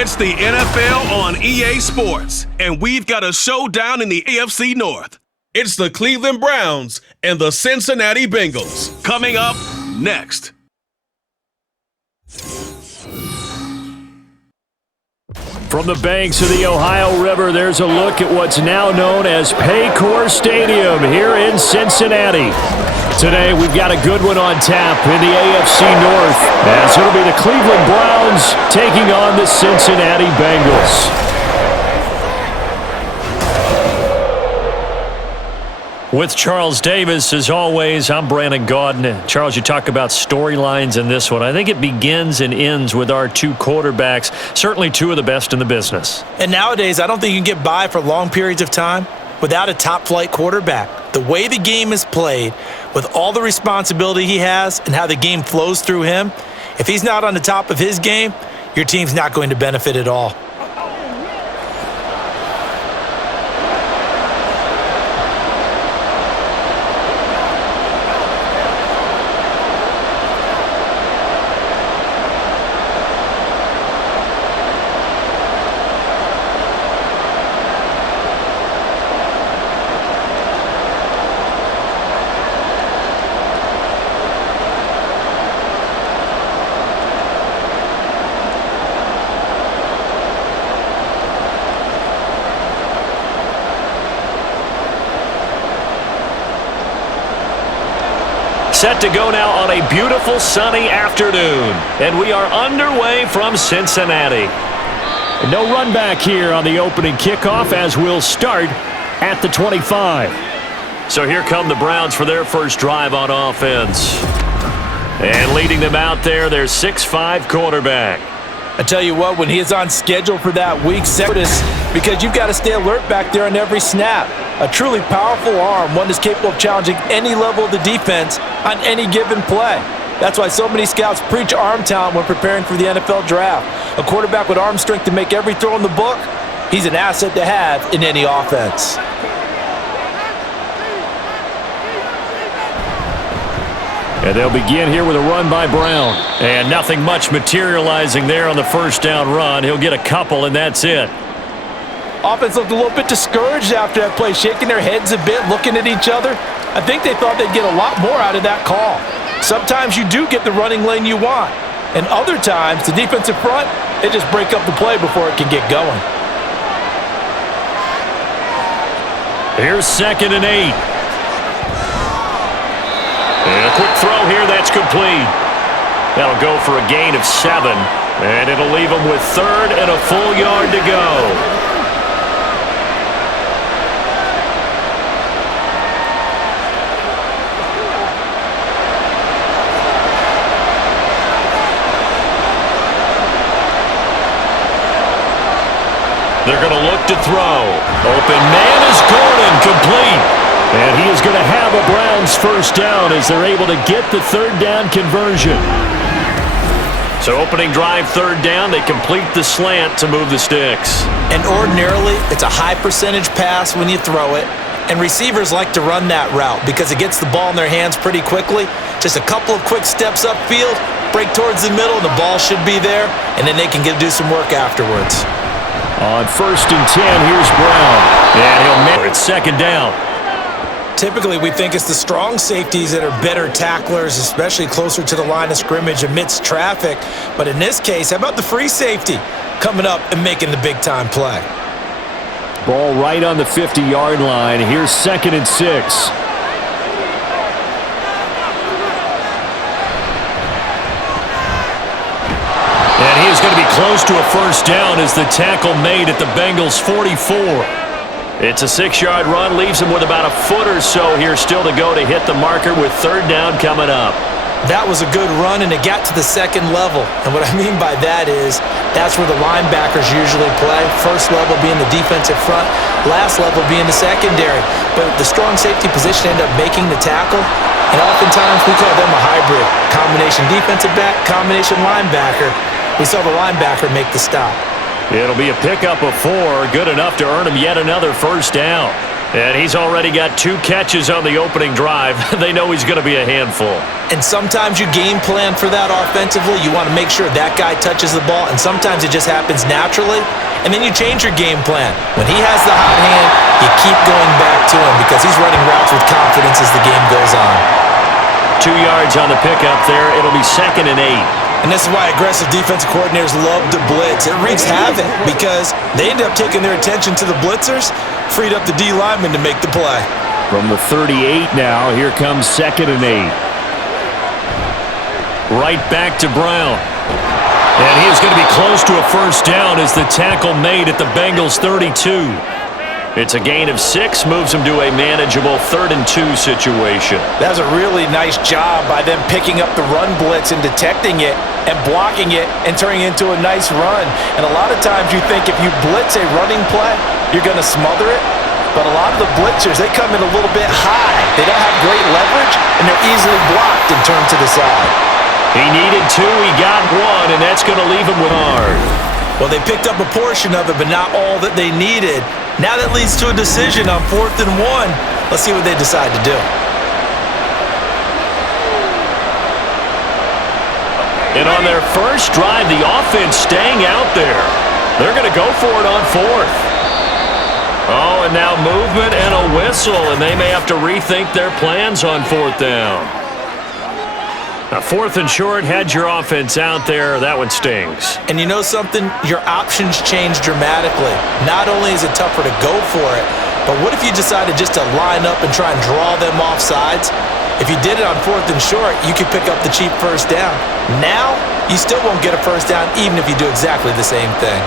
It's the NFL on EA Sports, and we've got a showdown in the AFC North. It's the Cleveland Browns and the Cincinnati Bengals. Coming up next. From the banks of the Ohio River, there's a look at what's now known as Paycor Stadium here in Cincinnati. Today, we've got a good one on tap in the AFC North, as it'll be the Cleveland Browns taking on the Cincinnati Bengals. With Charles Davis, as always, I'm Brandon Gaudin. Charles, you talk about storylines in this one. I think it begins and ends with our two quarterbacks, certainly two of the best in the business. And nowadays, I don't think you can get by for long periods of time without a top-flight quarterback. The way the game is played, with all the responsibility he has and how the game flows through him, if he's not on the top of his game, your team's not going to benefit at all. Set to go now on a beautiful sunny afternoon, and we are underway from Cincinnati. No run back here on the opening kickoff, as we'll start at the 25. So here come the Browns for their first drive on offense. And leading them out there, their 6'5" quarterback. I tell you what, when he is on schedule for that week, because you've got to stay alert back there on every snap. A truly powerful arm, one that's capable of challenging any level of the defense on any given play. That's why so many scouts preach arm talent when preparing for the NFL draft. A quarterback with arm strength to make every throw in the book, he's an asset to have in any offense. And they'll begin here with a run by Brown. And nothing much materializing there on the first down run. He'll get a couple, and that's it. Offense looked a little bit discouraged after that play, shaking their heads a bit, looking at each other. I think they thought they'd get a lot more out of that call. Sometimes you do get the running lane you want, and other times, the defensive front, they just break up the play before it can get going. Here's 2nd and 8. And a quick throw here, that's complete. That'll go for a gain of 7, and it'll leave them with 3rd and a full yard to go. They're going to look to throw. Open man is Gordon, complete. And he is going to have a Browns first down as they're able to get the 3rd down conversion. So opening drive 3rd down, they complete the slant to move the sticks. And ordinarily, it's a high percentage pass when you throw it. And receivers like to run that route because it gets the ball in their hands pretty quickly. Just a couple of quick steps upfield, break towards the middle, and the ball should be there. And then they can do some work afterwards. On 1st and 10, here's Brown. And he'll make it 2nd down. Typically, we think it's the strong safeties that are better tacklers, especially closer to the line of scrimmage amidst traffic. But in this case, how about the free safety coming up and making the big-time play? Ball right on the 50-yard line. Here's 2nd and 6. And he is going to be close to a first down as the tackle made at the Bengals' 44. It's a 6-yard run, leaves him with about a foot or so here still to go to hit the marker with 3rd down coming up. That was a good run, and it got to the 2nd level. And what I mean by that is that's where the linebackers usually play. First level being the defensive front, last level being the secondary. But the strong safety position ended up making the tackle. And oftentimes we call them a hybrid. Combination defensive back, combination linebacker. We saw the linebacker make the stop. It'll be a pickup of 4, good enough to earn him yet another first down. And he's already got 2 catches on the opening drive. They know he's going to be a handful. And sometimes you game plan for that offensively. You want to make sure that guy touches the ball, and sometimes it just happens naturally. And then you change your game plan. When he has the hot hand, you keep going back to him because he's running routes with confidence as the game goes on. 2 yards on the pickup there. It'll be 2nd and 8. And this is why aggressive defensive coordinators love to blitz. It wreaks havoc because they end up taking their attention to the blitzers, freed up the D lineman to make the play. From the 38 now, here comes 2nd and 8. Right back to Brown. And he is going to be close to a first down as the tackle made at the Bengals 32. It's a gain of 6, moves him to a manageable 3rd and 2 situation. That was a really nice job by them picking up the run blitz and detecting it and blocking it and turning it into a nice run. And a lot of times you think if you blitz a running play, you're going to smother it. But a lot of the blitzers, they come in a little bit high. They don't have great leverage, and they're easily blocked and turned to the side. He needed 2, he got 1, and that's going to leave him with hard. Well, they picked up a portion of it, but not all that they needed. Now that leads to a decision on 4th and 1. Let's see what they decide to do. And on their first drive, the offense staying out there. They're going to go for it on 4th. Oh, and now movement and a whistle, and they may have to rethink their plans on 4th down. Now, 4th and short, had your offense out there. That one stings. And you know something? Your options change dramatically. Not only is it tougher to go for it, but what if you decided just to line up and try and draw them off sides? If you did it on 4th and short, you could pick up the cheap first down. Now, you still won't get a first down even if you do exactly the same thing.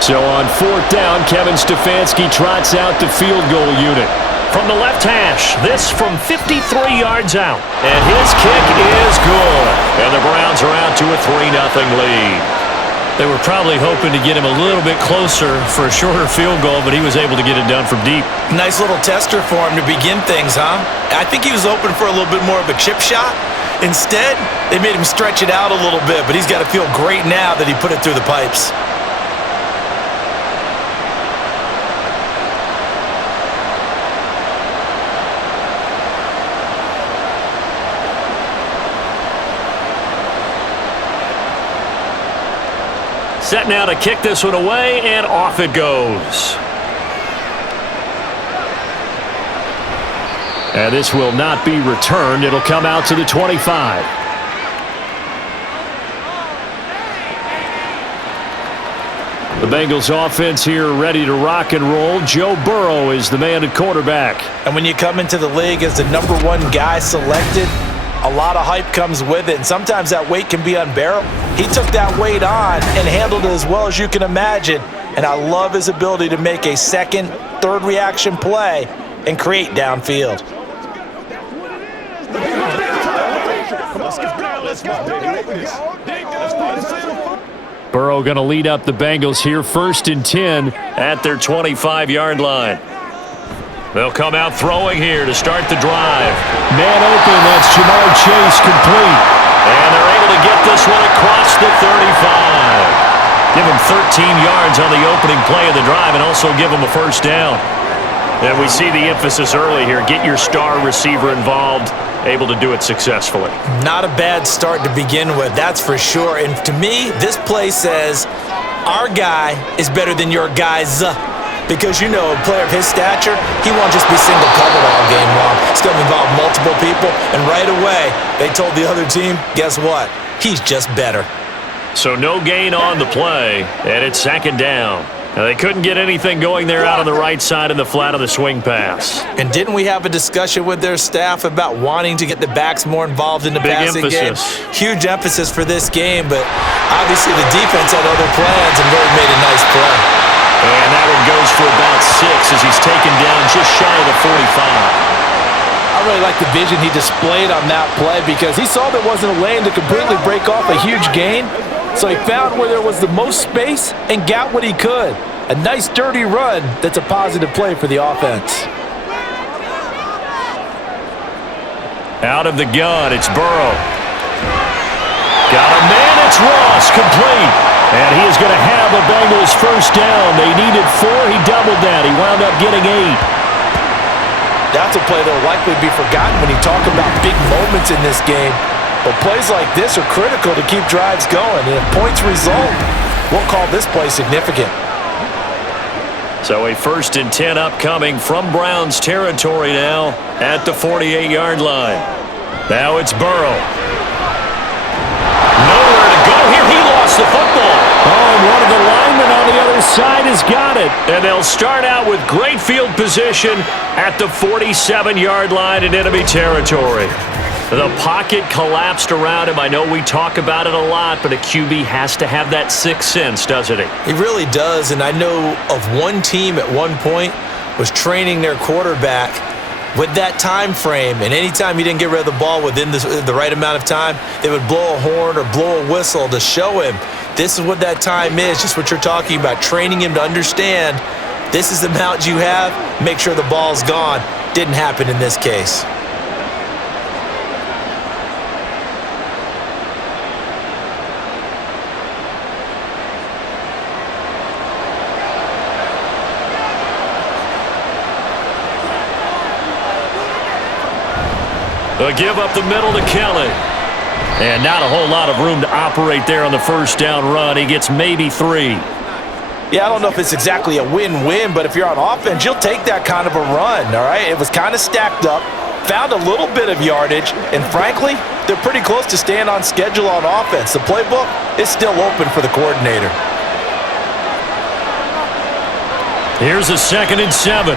So on 4th down, Kevin Stefanski trots out the field goal unit. From the left hash, this from 53 yards out. And his kick is good. And the Browns are out to a 3-0 lead. They were probably hoping to get him a little bit closer for a shorter field goal, but he was able to get it done from deep. Nice little tester for him to begin things, huh? I think he was open for a little bit more of a chip shot. Instead, they made him stretch it out a little bit, but he's got to feel great now that he put it through the pipes. Set now to kick this one away, and off it goes. And this will not be returned. It'll come out to the 25. The Bengals offense here ready to rock and roll. Joe Burrow is the man at quarterback. And when you come into the league as the #1 guy selected, a lot of hype comes with it, and sometimes that weight can be unbearable. He took that weight on and handled it as well as you can imagine, and I love his ability to make a second, third reaction play and create downfield. Burrow going to lead up the Bengals here, 1st and 10 at their 25-yard line. They'll come out throwing here to start the drive. Man open, that's Jamar Chase complete. And they're able to get this one across the 35. Give him 13 yards on the opening play of the drive and also give him a first down. And we see the emphasis early here. Get your star receiver involved, able to do it successfully. Not a bad start to begin with, that's for sure. And to me, this play says our guy is better than your guys. Because, you know, a player of his stature, he won't just be single covered all game long. It's going to involve multiple people. And right away, they told the other team, guess what? He's just better. So no gain on the play, and it's 2nd down. Now, they couldn't get anything going there out on the right side of the flat of the swing pass. And didn't we have a discussion with their staff about wanting to get the backs more involved in the passing game? Huge emphasis for this game, but obviously the defense had other plans and really made a nice play. And that one goes for about 6 as he's taken down just shy of the 45. I really like the vision he displayed on that play because he saw there wasn't a lane to completely break off a huge gain. So he found where there was the most space and got what he could. A nice dirty run that's a positive play for the offense. Out of the gun, it's Burrow. Got a man, it's Ross, complete. And he is going to have a Bengals first down. They needed 4, he doubled that. He wound up getting 8. That's a play that will likely be forgotten when you talk about big moments in this game. But plays like this are critical to keep drives going. And if points result, we'll call this play significant. So a 1st and 10 upcoming from Browns territory now at the 48-yard line. Now it's Burrow. Nowhere to go here. He lost the football. Oh, and one of the linemen on the other side has got it. And they'll start out with great field position at the 47-yard line in enemy territory. The pocket collapsed around him. I know we talk about it a lot, but a QB has to have that sixth sense, doesn't he? He really does, and I know of one team at one point was training their quarterback with that time frame, and anytime he didn't get rid of the ball within the right amount of time, they would blow a horn or blow a whistle to show him this is what that time is, just what you're talking about, training him to understand this is the amount you have, make sure the ball's gone. Didn't happen in this case. A give up the middle to Kelly. And not a whole lot of room to operate there on the first down run. He gets maybe 3. Yeah, I don't know if it's exactly a win-win, but if you're on offense, you'll take that kind of a run, all right? It was kind of stacked up, found a little bit of yardage, and frankly, they're pretty close to staying on schedule on offense. The playbook is still open for the coordinator. Here's a 2nd and 7.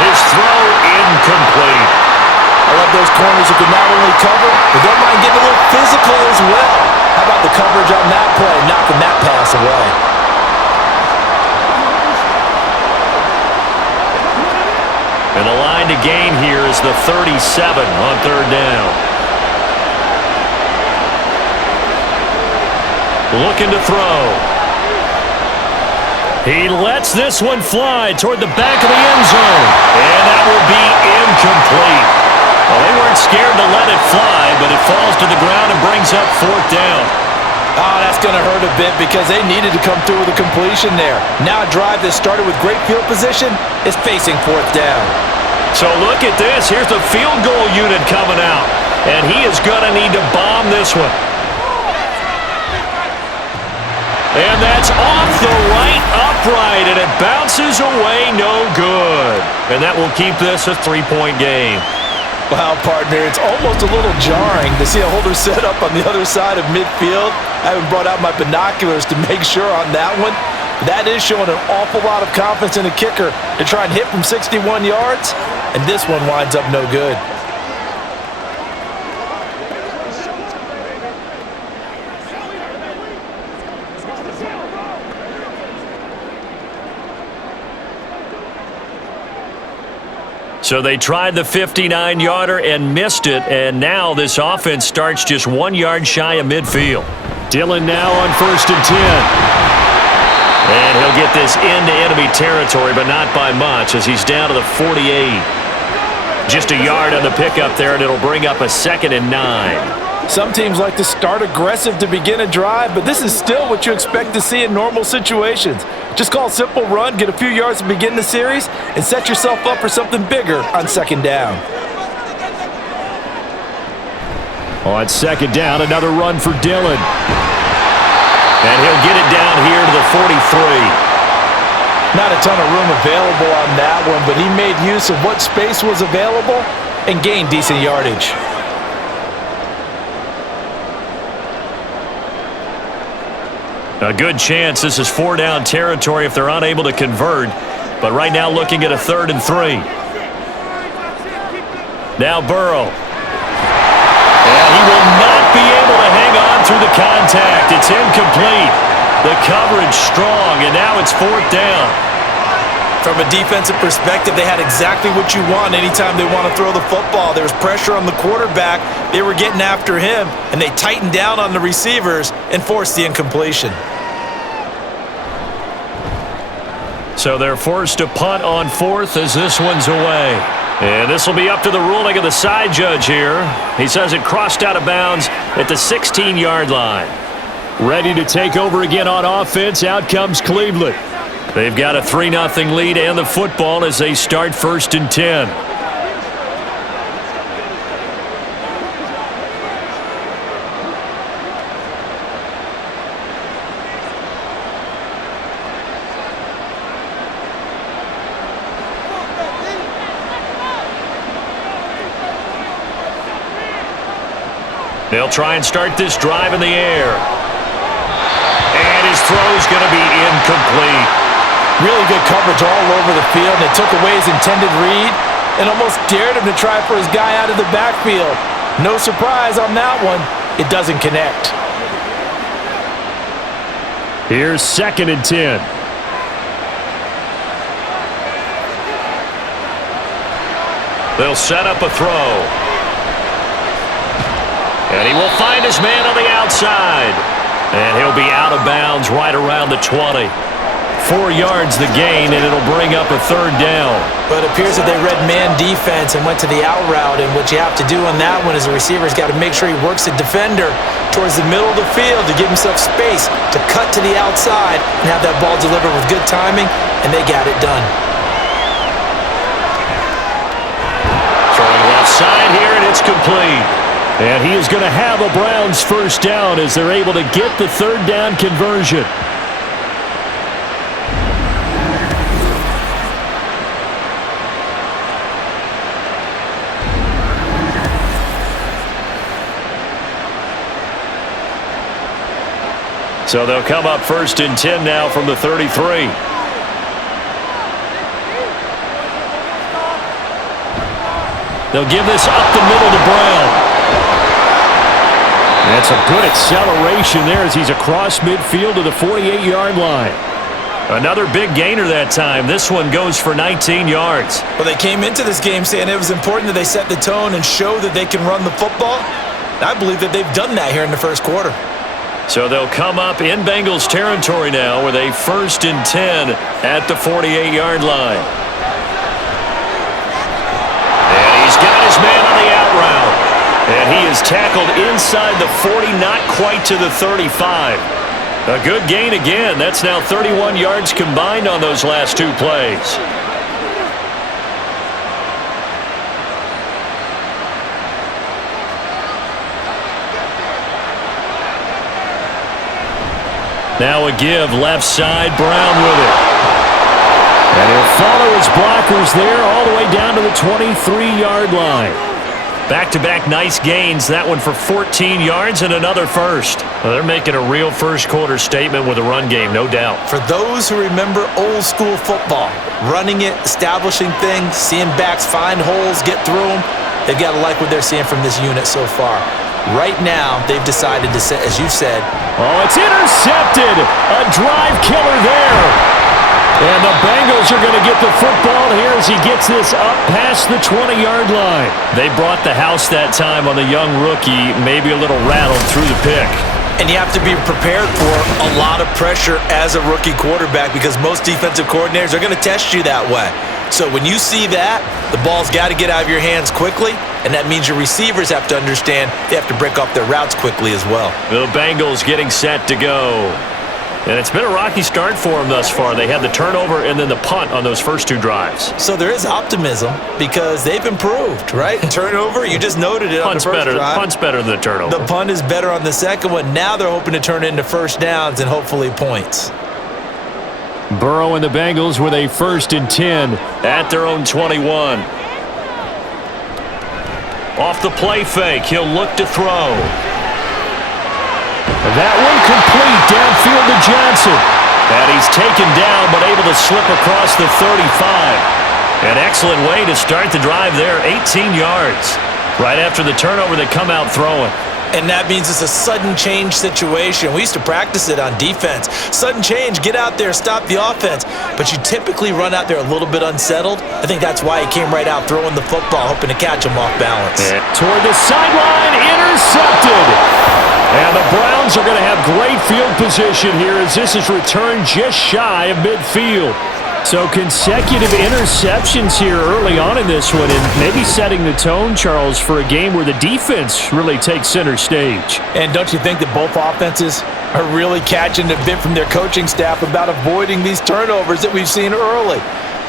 His throw incomplete. I love those corners who can not only cover, but don't mind getting a little physical as well. How about the coverage on that play, knocking that pass away? And the line to gain here is the 37 on 3rd down. Looking to throw. He lets this one fly toward the back of the end zone. And that will be incomplete. Well, they weren't scared to let it fly, but it falls to the ground and brings up 4th down. Oh, that's going to hurt a bit because they needed to come through with a completion there. Now a drive that started with great field position is facing 4th down. So look at this. Here's the field goal unit coming out. And he is going to need to bomb this one. And that's off the right upright, and it bounces away no good. And that will keep this a 3-point game. Wow, partner, it's almost a little jarring to see a holder set up on the other side of midfield. I haven't brought out my binoculars to make sure on that one. That is showing an awful lot of confidence in the kicker to try and hit from 61 yards, and this one winds up no good. So they tried the 59-yarder and missed it, and now this offense starts just 1 yard shy of midfield. Dillon now on 1st and 10. And he'll get this into enemy territory, but not by much as he's down to the 48. Just a yard on the pickup there, and it'll bring up a 2nd and 9. Some teams like to start aggressive to begin a drive, but this is still what you expect to see in normal situations. Just call a simple run, get a few yards to begin the series, and set yourself up for something bigger on 2nd down. On 2nd down, another run for Dillon. And he'll get it down here to the 43. Not a ton of room available on that one, but he made use of what space was available and gained decent yardage. A good chance this is 4-down territory if they're unable to convert. But right now looking at a 3rd and 3. Now Burrow. And he will not be able to hang on through the contact. It's incomplete. The coverage strong, and now it's 4th down. From a defensive perspective, they had exactly what you want anytime they want to throw the football. There was pressure on the quarterback. They were getting after him, and they tightened down on the receivers and forced the incompletion. So they're forced to punt on 4th as this one's away. And this will be up to the ruling of the side judge here. He says it crossed out of bounds at the 16-yard line. Ready to take over again on offense. Out comes Cleveland. They've got a 3-0 lead and the football as they start 1st and 10. They'll try and start this drive in the air. And his throw's going to be incomplete. Really good coverage all over the field, and it took away his intended read and almost dared him to try for his guy out of the backfield. No surprise on that one. It doesn't connect. Here's 2nd and 10. They'll set up a throw. And he will find his man on the outside. And he'll be out of bounds right around the 20. 4 yards the gain, and it'll bring up a 3rd down. But it appears that they read man defense and went to the out route, and what you have to do on that one is the receiver's got to make sure he works the defender towards the middle of the field to give himself space to cut to the outside and have that ball delivered with good timing, and they got it done. Throwing left side here, and it's complete. And he is going to have a Browns 1st down as they're able to get the 3rd down conversion. So they'll come up 1st and 10 now from the 33. They'll give this up the middle to Brown. That's a good acceleration there as he's across midfield to the 48-yard line. Another big gainer that time. This one goes for 19 yards. Well, they came into this game saying it was important that they set the tone and show that they can run the football. I believe that they've done that here in the 1st quarter. So they'll come up in Bengals territory now with a 1st and 10 at the 48-yard line. And he's got his man on the out route. And he is tackled inside the 40, not quite to the 35. A good gain again. That's now 31 yards combined on those last 2 plays. Now a give, left side, Brown with it. And he'll follow his blockers there all the way down to the 23-yard line. Back-to-back nice gains, that one for 14 yards and another first. Well, they're making a real first-quarter statement with a run game, no doubt. For those who remember old-school football, running it, establishing things, seeing backs find holes, get through them, they've got to like what they're seeing from this unit so far. Right now, they've decided to set, as you said. Oh, it's intercepted. A drive killer there. And the Bengals are going to get the football here as he gets this up past the 20-yard line. They brought the house that time on the young rookie, maybe a little rattled through the pick. And you have to be prepared for a lot of pressure as a rookie quarterback because most defensive coordinators are going to test you that way. So when you see that, the ball's got to get out of your hands quickly, and that means your receivers have to understand they have to break off their routes quickly as well. The Bengals getting set to go. And it's been a rocky start for them thus far. They had the turnover and then the punt on those first 2 drives. So there is optimism because they've improved, right? Turnover, you just noted it on the first drive. Punt's better than the turnover. The punt is better on the second one. Now they're hoping to turn it into 1st downs and hopefully points. Burrow and the Bengals with a 1st and 10 at their own 21. Off the play fake, he'll look to throw. That one complete downfield to Johnson. And he's taken down but able to slip across the 35. An excellent way to start the drive there, 18 yards. Right after the turnover, they come out throwing. And that means it's a sudden change situation. We used to practice it on defense. Sudden change, get out there, stop the offense. But you typically run out there a little bit unsettled. I think that's why he came right out throwing the football, hoping to catch him off balance. And toward the sideline, intercepted. And the Browns are going to have great field position here as this is returned just shy of midfield. So consecutive interceptions here early on in this one and maybe setting the tone, Charles, for a game where the defense really takes center stage. And don't you think that both offenses are really catching the bit from their coaching staff about avoiding these turnovers that we've seen early.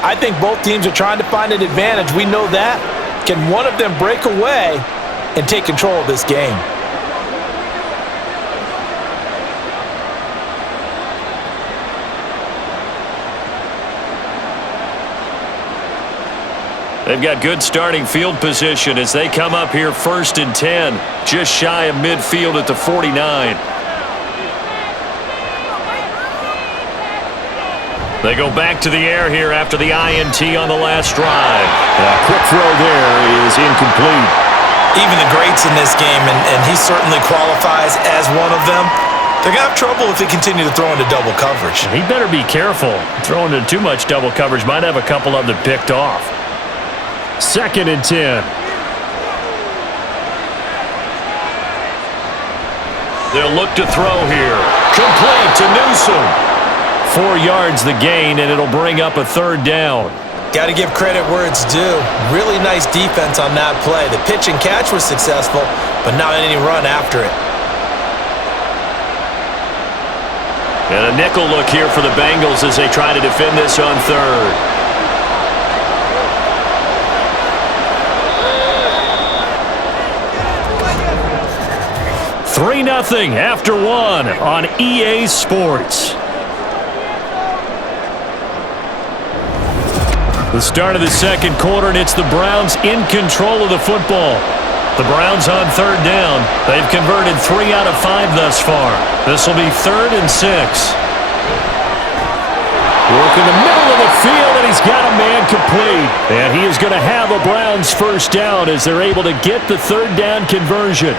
I think both teams are trying to find an advantage. We know that. Can one of them break away and take control of this game? They've got good starting field position as they come up here 1st and 10, just shy of midfield at the 49. They go back to the air here after the INT on the last drive. A quick throw there is incomplete. Even the greats in this game, and he certainly qualifies as one of them, they're going to have trouble if they continue to throw into double coverage. He better be careful. Throwing into too much double coverage might have a couple of them picked off. 2nd and 10. They'll look to throw here. Complete to Newsom. 4 yards the gain, and it'll bring up a 3rd down. Got to give credit where it's due. Really nice defense on that play. The pitch and catch was successful, but not any run after it. And a nickel look here for the Bengals as they try to defend this on 3rd. 3-0 after 1 on EA Sports. The start of the 2nd quarter, and it's the Browns in control of the football. The Browns on 3rd down. They've converted 3 out of 5 thus far. This will be 3rd and 6. Work in the middle of the field, and he's got a man complete. And he is going to have a Browns 1st down as they're able to get the 3rd down conversion.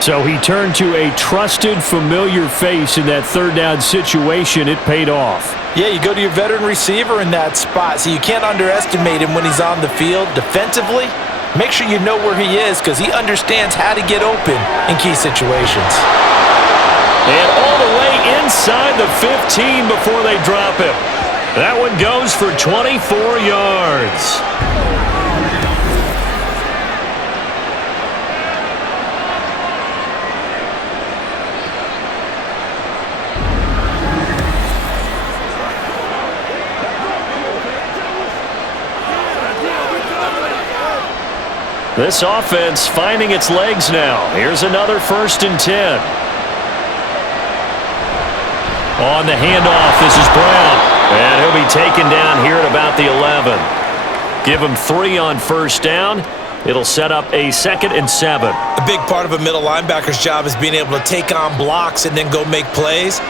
So he turned to a trusted, familiar face in that 3rd down situation. It paid off. Yeah, you go to your veteran receiver in that spot, so you can't underestimate him when he's on the field. Defensively, make sure you know where he is because he understands how to get open in key situations. And all the way inside the 15 before they drop him. That one goes for 24 yards. This offense finding its legs now. Here's another 1st and 10. On the handoff, this is Brown. And he'll be taken down here at about the 11. Give him 3 on 1st down. It'll set up a 2nd and 7. A big part of a middle linebacker's job is being able to take on blocks and then go make plays.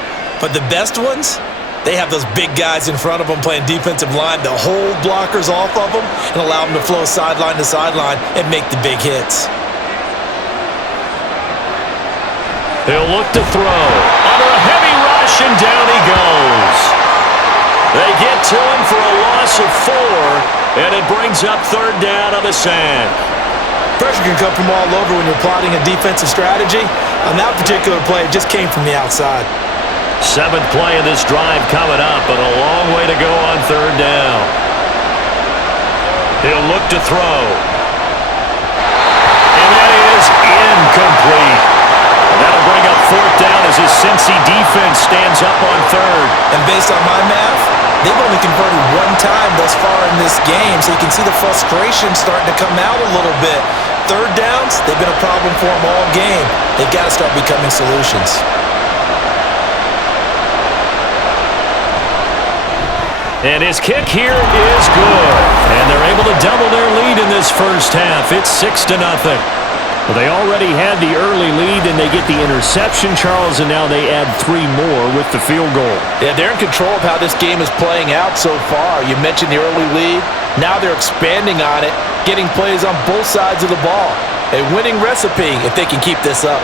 But the best ones, they have those big guys in front of them playing defensive line to hold blockers off of them and allow them to flow sideline to sideline and make the big hits. He'll look to throw. Under a heavy rush, and down he goes. They get to him for a loss of 4, and it brings up 3rd down on the sack. Pressure can come from all over when you're plotting a defensive strategy. On that particular play, it just came from the outside. 7th play of this drive coming up, but a long way to go on 3rd down. He'll look to throw. And that is incomplete. That'll bring up 4th down as his Cincy defense stands up on 3rd. And based on my math, they've only converted 1 time thus far in this game, so you can see the frustration starting to come out a little bit. 3rd downs, they've been a problem for them all game. They've got to start becoming solutions. And his kick here is good. And they're able to double their lead in this 1st half. It's 6-0. Well, they already had the early lead, and they get the interception, Charles, and now they add 3 more with the field goal. Yeah, they're in control of how this game is playing out so far. You mentioned the early lead. Now they're expanding on it, getting plays on both sides of the ball. A winning recipe if they can keep this up.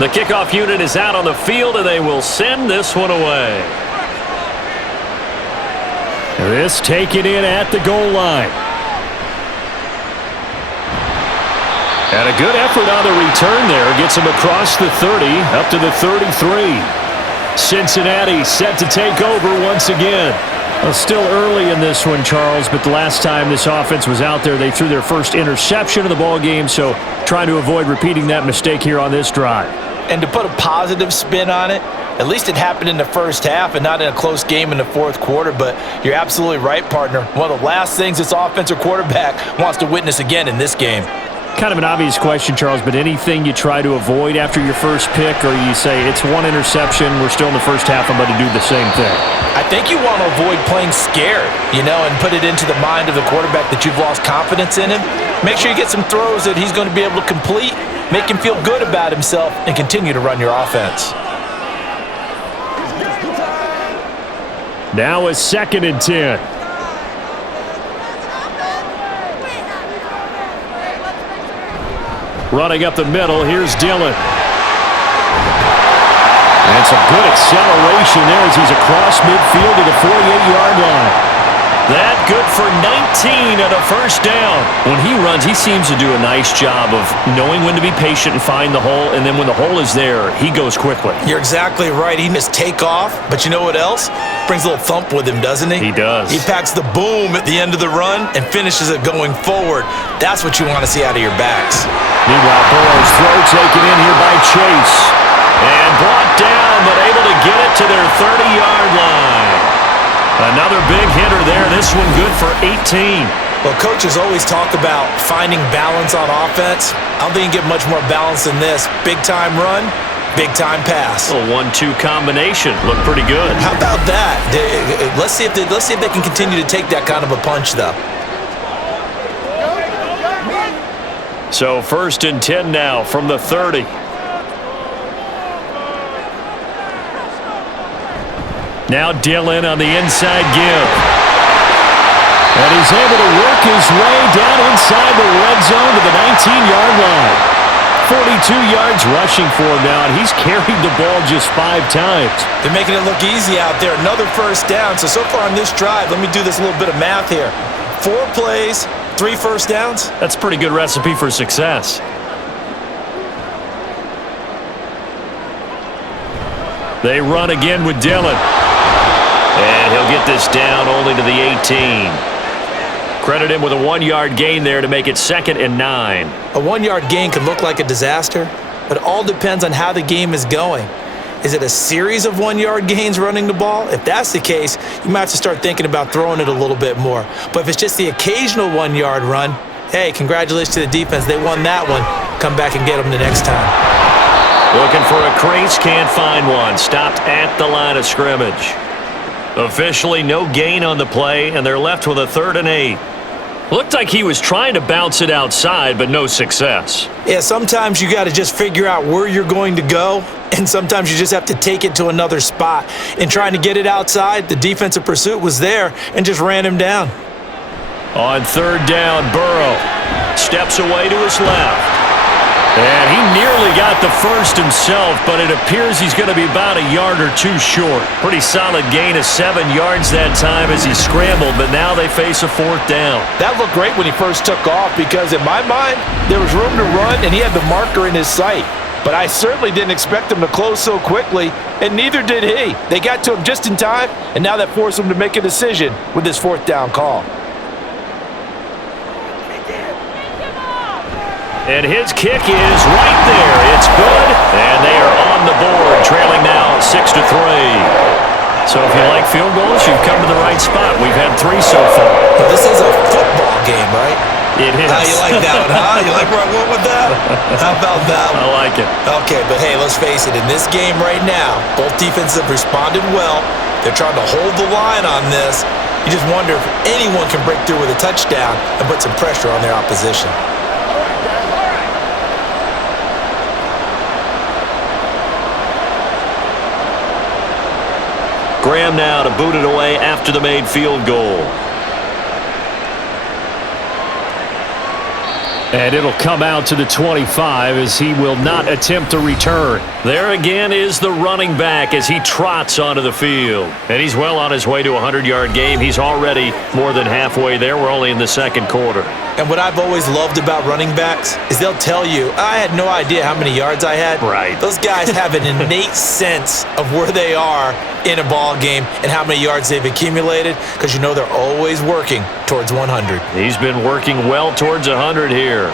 The kickoff unit is out on the field, and they will send this one away. This taken in at the goal line. And a good effort on the return there. Gets him across the 30, up to the 33. Cincinnati set to take over once again. Well, still early in this one, Charles, but the last time this offense was out there, they threw their first interception of the ball game, so trying to avoid repeating that mistake here on this drive. And to put a positive spin on it, at least it happened in the first half and not in a close game in the fourth quarter, but you're absolutely right, partner. One of the last things this offensive quarterback wants to witness again in this game. Kind of an obvious question, Charles, but anything you try to avoid after your first pick, or you say it's one interception, we're still in the first half, I'm about to do the same thing? I think you want to avoid playing scared, and put it into the mind of the quarterback that you've lost confidence in him. Make sure you get some throws that he's going to be able to complete, make him feel good about himself, and continue to run your offense. Now a 2nd and 10. Running up the middle, here's Dillon. And some good acceleration there as he's across midfield to the 48-yard line. That good for 19 and a first down. When he runs, he seems to do a nice job of knowing when to be patient and find the hole, and then when the hole is there, he goes quickly. You're exactly right. He just take off, but you know what else? Brings a little thump with him, doesn't he? He does. He packs the boom at the end of the run and finishes it going forward. That's what you want to see out of your backs. Meanwhile, Burrow's throw taken in here by Chase. And brought down, but able to get it to their 30-yard line. Another big hitter there. This one good for 18. Well, coaches always talk about finding balance on offense. I don't think you can get much more balance than this. Big-time run, big-time pass. A 1-2 combination. Looked pretty good. How about that? Let's see if they can continue to take that kind of a punch, though. So 1st and 10 now from the 30. Now Dillon on the inside give. And he's able to work his way down inside the red zone to the 19-yard line. 42 yards rushing for him now, and he's carried the ball just 5 times. They're making it look easy out there. Another first down. So far on this drive, let me do this little bit of math here. 4 plays, 3 first downs. That's a pretty good recipe for success. They run again with Dillon. And he'll get this down only to the 18. Credit him with a 1-yard gain there to make it 2nd and 9. A 1-yard gain can look like a disaster, but it all depends on how the game is going. Is it a series of 1-yard gains running the ball? If that's the case, you might have to start thinking about throwing it a little bit more. But if it's just the occasional 1-yard run, hey, congratulations to the defense. They won that one. Come back and get them the next time. Looking for a crease, can't find one. Stopped at the line of scrimmage. Officially no gain on the play, and they're left with a 3rd and 8. Looked like he was trying to bounce it outside, but no success. Yeah, sometimes you got to just figure out where you're going to go, and sometimes you just have to take it to another spot. In trying to get it outside, the defensive pursuit was there and just ran him down. On 3rd down, Burrow steps away to his left. And he nearly got the first himself, but it appears he's going to be about a yard or 2 short. Pretty solid gain of 7 yards that time as he scrambled, but now they face a 4th down. That looked great when he first took off because in my mind, there was room to run and he had the marker in his sight. But I certainly didn't expect him to close so quickly, and neither did he. They got to him just in time, and now that forced him to make a decision with this 4th down call. And his kick is right there. It's good, and they are on the board, trailing now 6-3. So if you like field goals, you've come to the right spot. We've had 3 so far. Well, this is a football game, right? It is. You like that one, huh? You like where I went with that? How about that one? I like it. Okay, but hey, let's face it. In this game right now, both defenses have responded well. They're trying to hold the line on this. You just wonder if anyone can break through with a touchdown and put some pressure on their opposition. Graham now to boot it away after the made field goal. And it'll come out to the 25 as he will not attempt a return. There again is the running back as he trots onto the field. And he's well on his way to a 100-yard game. He's already more than halfway there. We're only in the 2nd quarter. And what I've always loved about running backs is they'll tell you, I had no idea how many yards I had. Right. Those guys have an innate sense of where they are in a ball game and how many yards they've accumulated, because you know they're always working towards 100. He's been working well towards 100 here.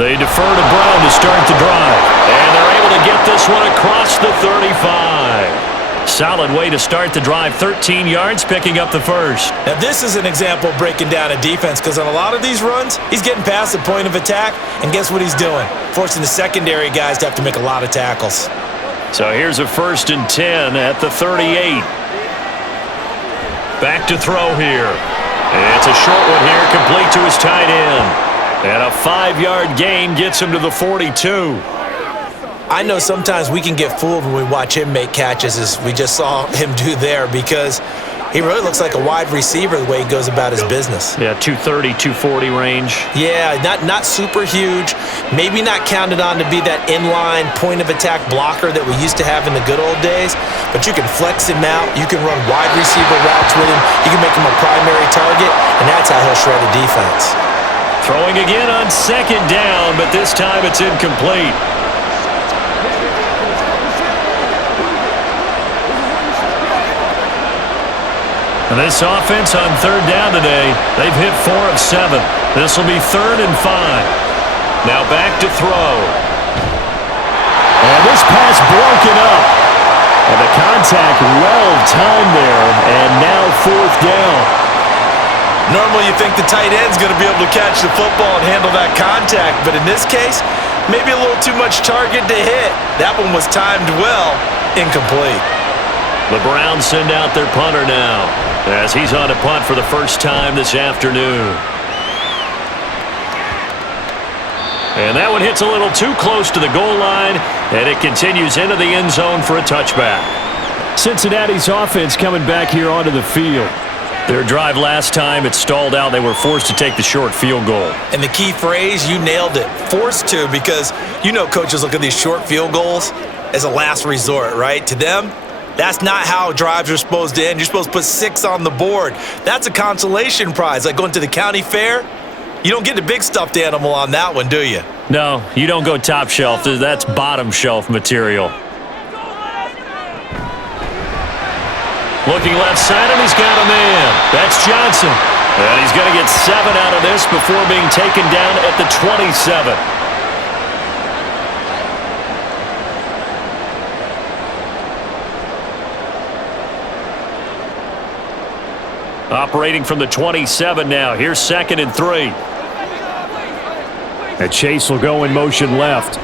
They defer to Brown to start the drive. And they're able to get this one across the 35. Solid way to start the drive. 13 yards, picking up the first. Now, this is an example of breaking down a defense, because on a lot of these runs, he's getting past the point of attack, and guess what he's doing? Forcing the secondary guys to have to make a lot of tackles. So here's a 1st and 10 at the 38. Back to throw here. It's a short one here, complete to his tight end. And a 5-yard gain gets him to the 42. I know sometimes we can get fooled when we watch him make catches, as we just saw him do there, because he really looks like a wide receiver the way he goes about his business. Yeah, 230, 240 range. Yeah, not super huge, maybe not counted on to be that inline point-of-attack blocker that we used to have in the good old days, but you can flex him out, you can run wide receiver routes with him, you can make him a primary target, and that's how he'll shred a defense. Throwing again on 2nd down, but this time it's incomplete. This offense on 3rd down today, they've hit 4 of 7. This will be 3rd and 5. Now back to throw. And this pass broken up. And the contact well timed there, and now 4th down. Normally you think the tight end's going to be able to catch the football and handle that contact, but in this case, maybe a little too much target to hit. That one was timed well, incomplete. The Browns send out their punter now, as he's on a punt for the first time this afternoon. And that one hits a little too close to the goal line, and it continues into the end zone for a touchback. Cincinnati's offense coming back here onto the field. Their drive last time, it stalled out. They were forced to take the short field goal. And the key phrase, you nailed it, forced to, because you know coaches look at these short field goals as a last resort, right? To them, that's not how drives are supposed to end. You're supposed to put 6 on the board. That's a consolation prize. Like going to the county fair, you don't get the big stuffed animal on that one, do you? No, you don't go top shelf. That's bottom shelf material. Looking left side, and he's got a man. That's Johnson. And he's going to get 7 out of this before being taken down at the 27. Operating from the 27 now. Here's 2nd and 3. And Chase will go in motion left.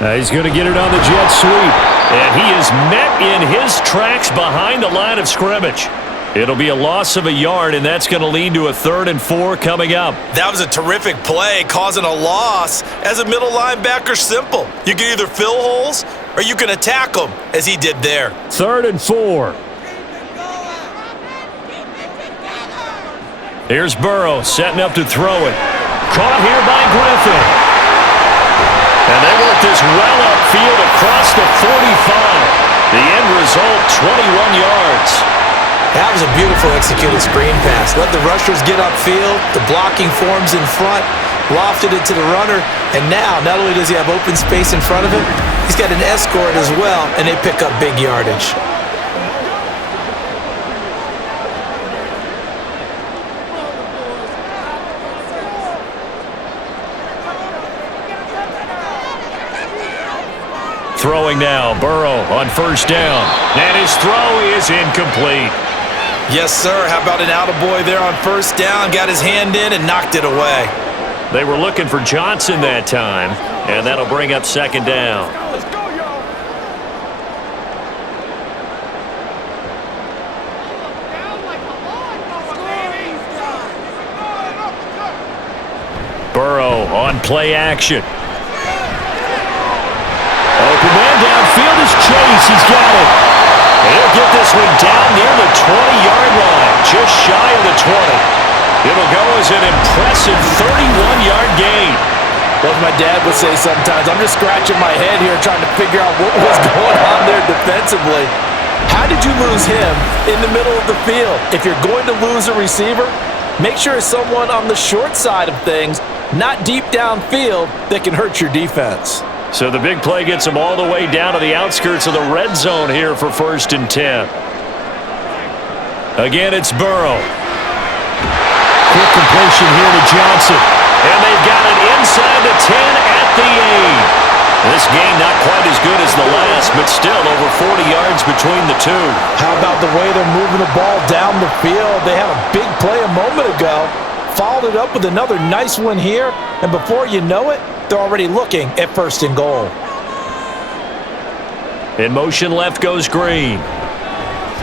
He's going to get it on the jet sweep. And he is met in his tracks behind the line of scrimmage. It'll be a loss of a yard, and that's going to lead to a 3rd and 4 coming up. That was a terrific play, causing a loss. As a middle linebacker, simple. You can either fill holes or you can attack them, as he did there. 3rd and 4. Here's Burrow setting up to throw it. Caught here by Griffin. And they work this well upfield across the 45. The end result, 21 yards. That was a beautiful executed screen pass. Let the rushers get upfield. The blocking forms in front. Lofted it to the runner. And now, not only does he have open space in front of him, he's got an escort as well, and they pick up big yardage. Throwing now, Burrow on 1st down. And his throw is incomplete. Yes, sir. How about an attaboy there on 1st down? Got his hand in and knocked it away. They were looking for Johnson that time, and that'll bring up 2nd down. Burrow on play action. Open man downfield is Chase. He's got it. And he'll get this one down near the 20-yard line, just shy of the 20. It'll go as an impressive 31-yard gain. Well, as my dad would say sometimes, I'm just scratching my head here trying to figure out what was going on there defensively. How did you lose him in the middle of the field? If you're going to lose a receiver, make sure it's someone on the short side of things, not deep downfield, that can hurt your defense. So the big play gets him all the way down to the outskirts of the red zone here for 1st and 10. Again, it's Burrow. Quick completion here to Johnson. And they've got it inside the 10 at the 8. This game not quite as good as the last, but still over 40 yards between the two. How about the way they're moving the ball down the field? They had a big play a moment ago, followed it up with another nice one here, and before you know it, they're already looking at 1st and goal. In motion left goes Green.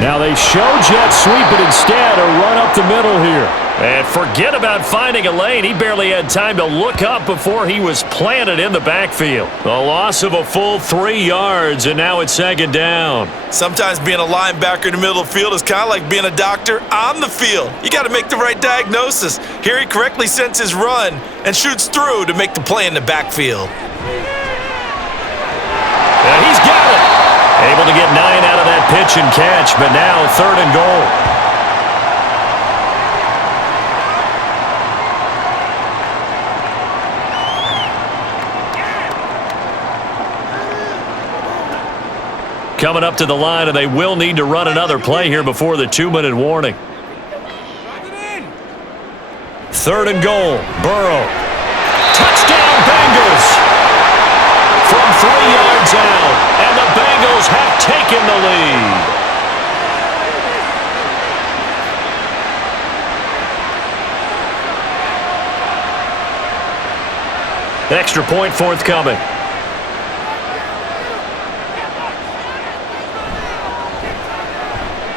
Now they show jet sweep, but instead a run up the middle here. And forget about finding a lane. He barely had time to look up before he was planted in the backfield. A loss of a full 3 yards, and now it's 2nd down. Sometimes being a linebacker in the middle of the field is kind of like being a doctor on the field. You got to make the right diagnosis. Here he correctly sends his run and shoots through to make the play in the backfield. And he's got it. Able to get 9 out of that pitch and catch, but now 3rd and goal. Coming up to the line, and they will need to run another play here before the 2-minute warning. 3rd and goal. Burrow. Touchdown, Bengals! From 3 yards out, and the Bengals have taken the lead. Extra point forthcoming.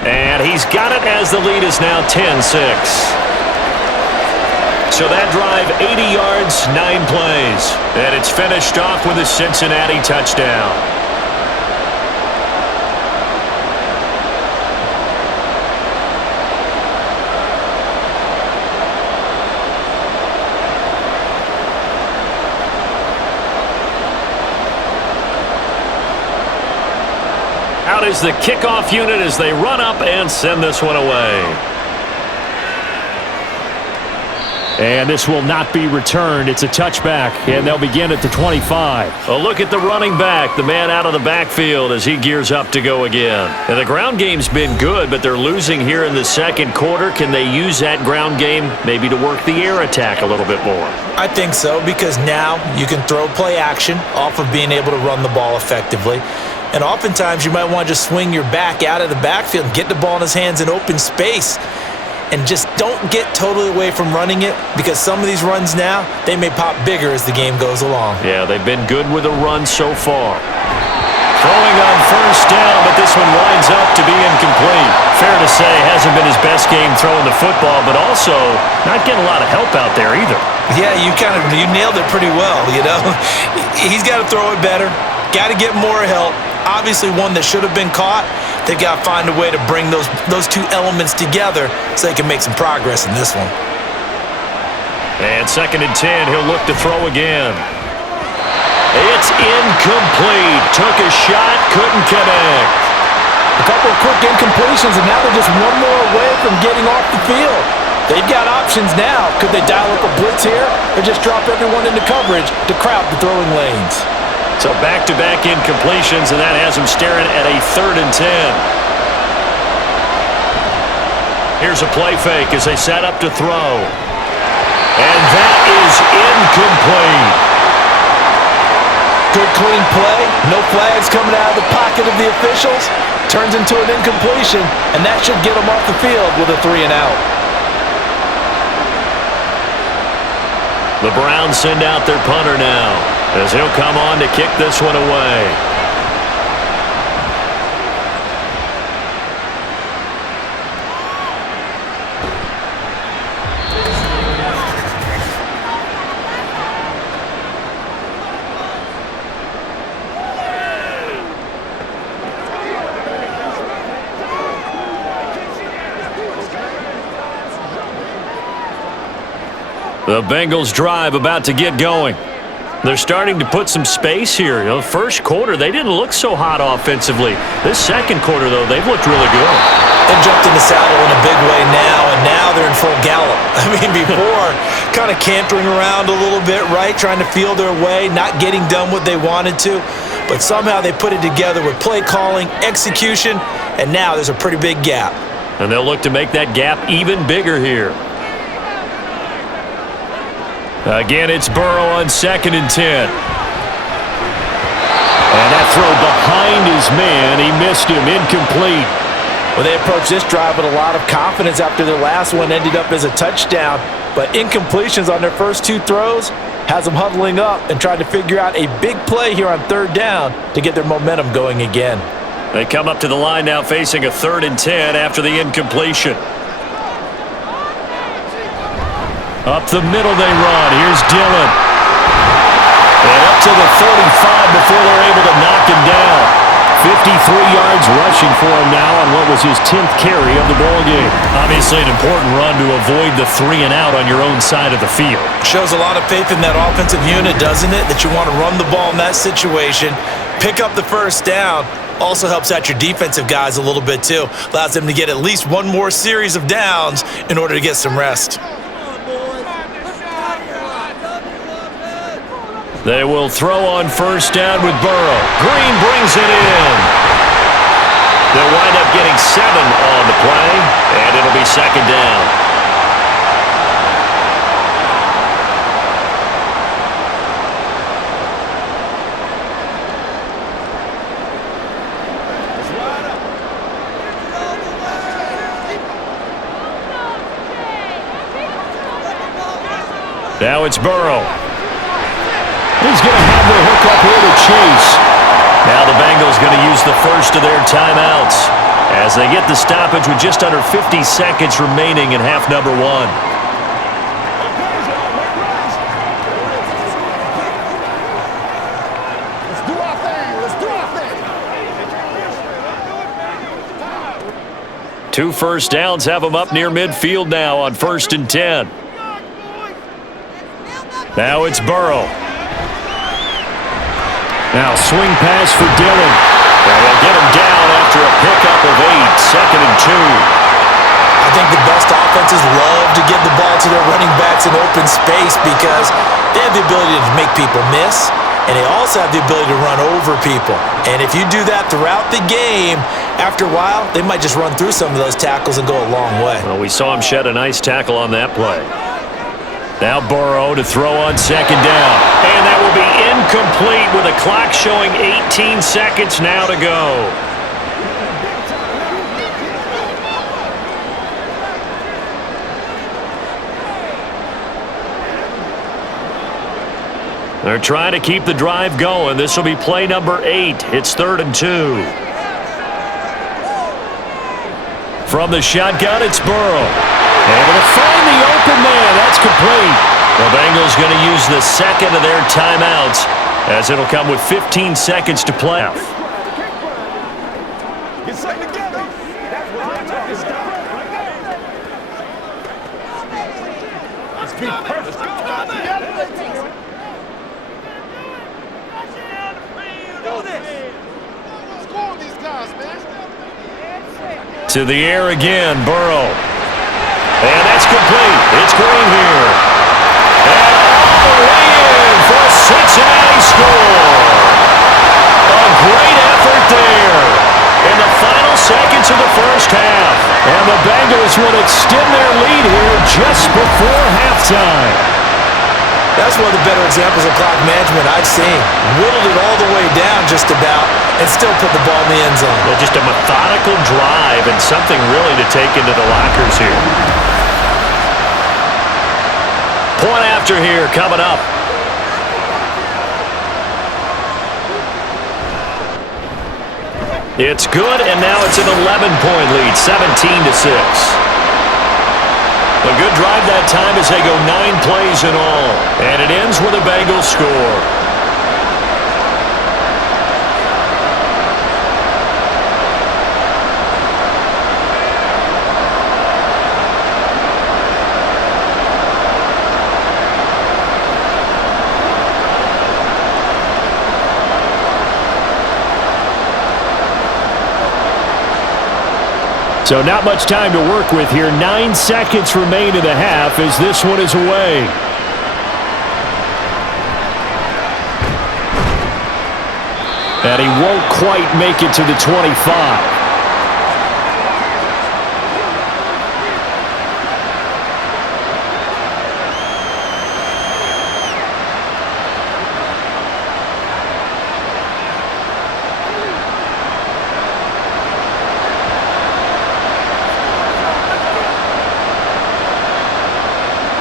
And he's got it as the lead is now 10-6. So that drive, 80 yards, 9 plays. And it's finished off with a Cincinnati touchdown. Out is the kickoff unit as they run up and send this one away. And this will not be returned. It's a touchback, and they'll begin at the 25. A look at the running back, the man out of the backfield as he gears up to go again. And the ground game's been good, but they're losing here in the 2nd quarter. Can they use that ground game maybe to work the air attack a little bit more? I think so, because now you can throw play action off of being able to run the ball effectively. And oftentimes you might want to just swing your back out of the backfield and get the ball in his hands in open space. And just don't get totally away from running it, because some of these runs now, they may pop bigger as the game goes along. Yeah, they've been good with a run so far. Throwing on 1st down, but this one winds up to be incomplete. Fair to say, hasn't been his best game throwing the football, but also not getting a lot of help out there either. Yeah, you nailed it pretty well, you know. He's got to throw it better, got to get more help. Obviously one that should have been caught. They've got to find a way to bring those two elements together so they can make some progress in this one. And 2nd and 10, he'll look to throw again. It's incomplete. Took a shot, couldn't connect. A couple of quick incompletions, and now they're just one more away from getting off the field. They've got options now. Could they dial up a blitz here or just drop everyone into coverage to crowd the throwing lanes? So back-to-back incompletions, and that has him staring at a 3rd and 10. Here's a play fake as they set up to throw. And that is incomplete. Good clean play. No flags coming out of the pocket of the officials. Turns into an incompletion, and that should get them off the field with a 3 and out. The Browns send out their punter now, as he'll come on to kick this one away. The Bengals drive about to get going. They're starting to put some space here. You know, first quarter, they didn't look so hot offensively. This second quarter, though, they've looked really good. They jumped in the saddle in a big way now, and now they're in full gallop. I mean, before, kind of cantering around a little bit, right, trying to feel their way, not getting done what they wanted to. But somehow they put it together with play calling, execution, and now there's a pretty big gap. And they'll look to make that gap even bigger here. Again, it's Burrow on 2nd and 10. And that throw behind his man, he missed him, incomplete. Well, they approached this drive with a lot of confidence after their last one ended up as a touchdown. But incompletions on their first 2 throws has them huddling up and trying to figure out a big play here on 3rd down to get their momentum going again. They come up to the line now facing a 3rd and 10 after the incompletion. Up the middle they run. Here's Dillon. And up to the 35 before they're able to knock him down. 53 yards rushing for him now on what was his 10th carry of the ballgame. Obviously an important run to avoid the 3 and out on your own side of the field. Shows a lot of faith in that offensive unit, doesn't it? That you want to run the ball in that situation, pick up the 1st down. Also helps out your defensive guys a little bit too. Allows them to get at least one more series of downs in order to get some rest. They will throw on 1st down with Burrow. Green brings it in. They'll wind up getting 7 on the play, and it'll be 2nd down. Now it's Burrow. He's going to have the hook up here to Chase. Now the Bengals going to use the first of their timeouts as they get the stoppage with just under 50 seconds remaining in half number 1. Let's do our thing. Let's do our thing. 2 first downs have them up near midfield now on 1st and 10. Now it's Burrow. Now swing pass for Dillon. And they'll get him down after a pickup of 8, 2nd and 2. I think the best offenses love to get the ball to their running backs in open space because they have the ability to make people miss, and they also have the ability to run over people. And if you do that throughout the game, after a while, they might just run through some of those tackles and go a long way. Well, we saw him shed a nice tackle on that play. Now Burrow to throw on 2nd down. And that will be incomplete with a clock showing 18 seconds now to go. They're trying to keep the drive going. This will be play number 8. It's 3rd and 2. From the shotgun, it's Burrow. Able to find the open man. That's complete. The Bengals going to use the 2nd of their timeouts as it'll come with 15 seconds to play. Get something together. That's what I'm talking about. Let's be perfect. Let's go together. Do this. Score these guys, man. To the air again, Burrow. And that's complete. It's Green here. And all the way in for a Cincinnati score. A great effort there in the final seconds of the first half. And the Bengals will extend their lead here just before halftime. That's one of the better examples of clock management I've seen. Whittled it all the way down just about and still put the ball in the end zone. Well, just a methodical drive and something really to take into the lockers here. Point after here coming up. It's good, and now it's an 11-point lead, 17-6. A good drive that time as they go 9 plays in all. And it ends with a Bengals score. So not much time to work with here. 9 seconds remain in the half as this one is away. And he won't quite make it to the 25.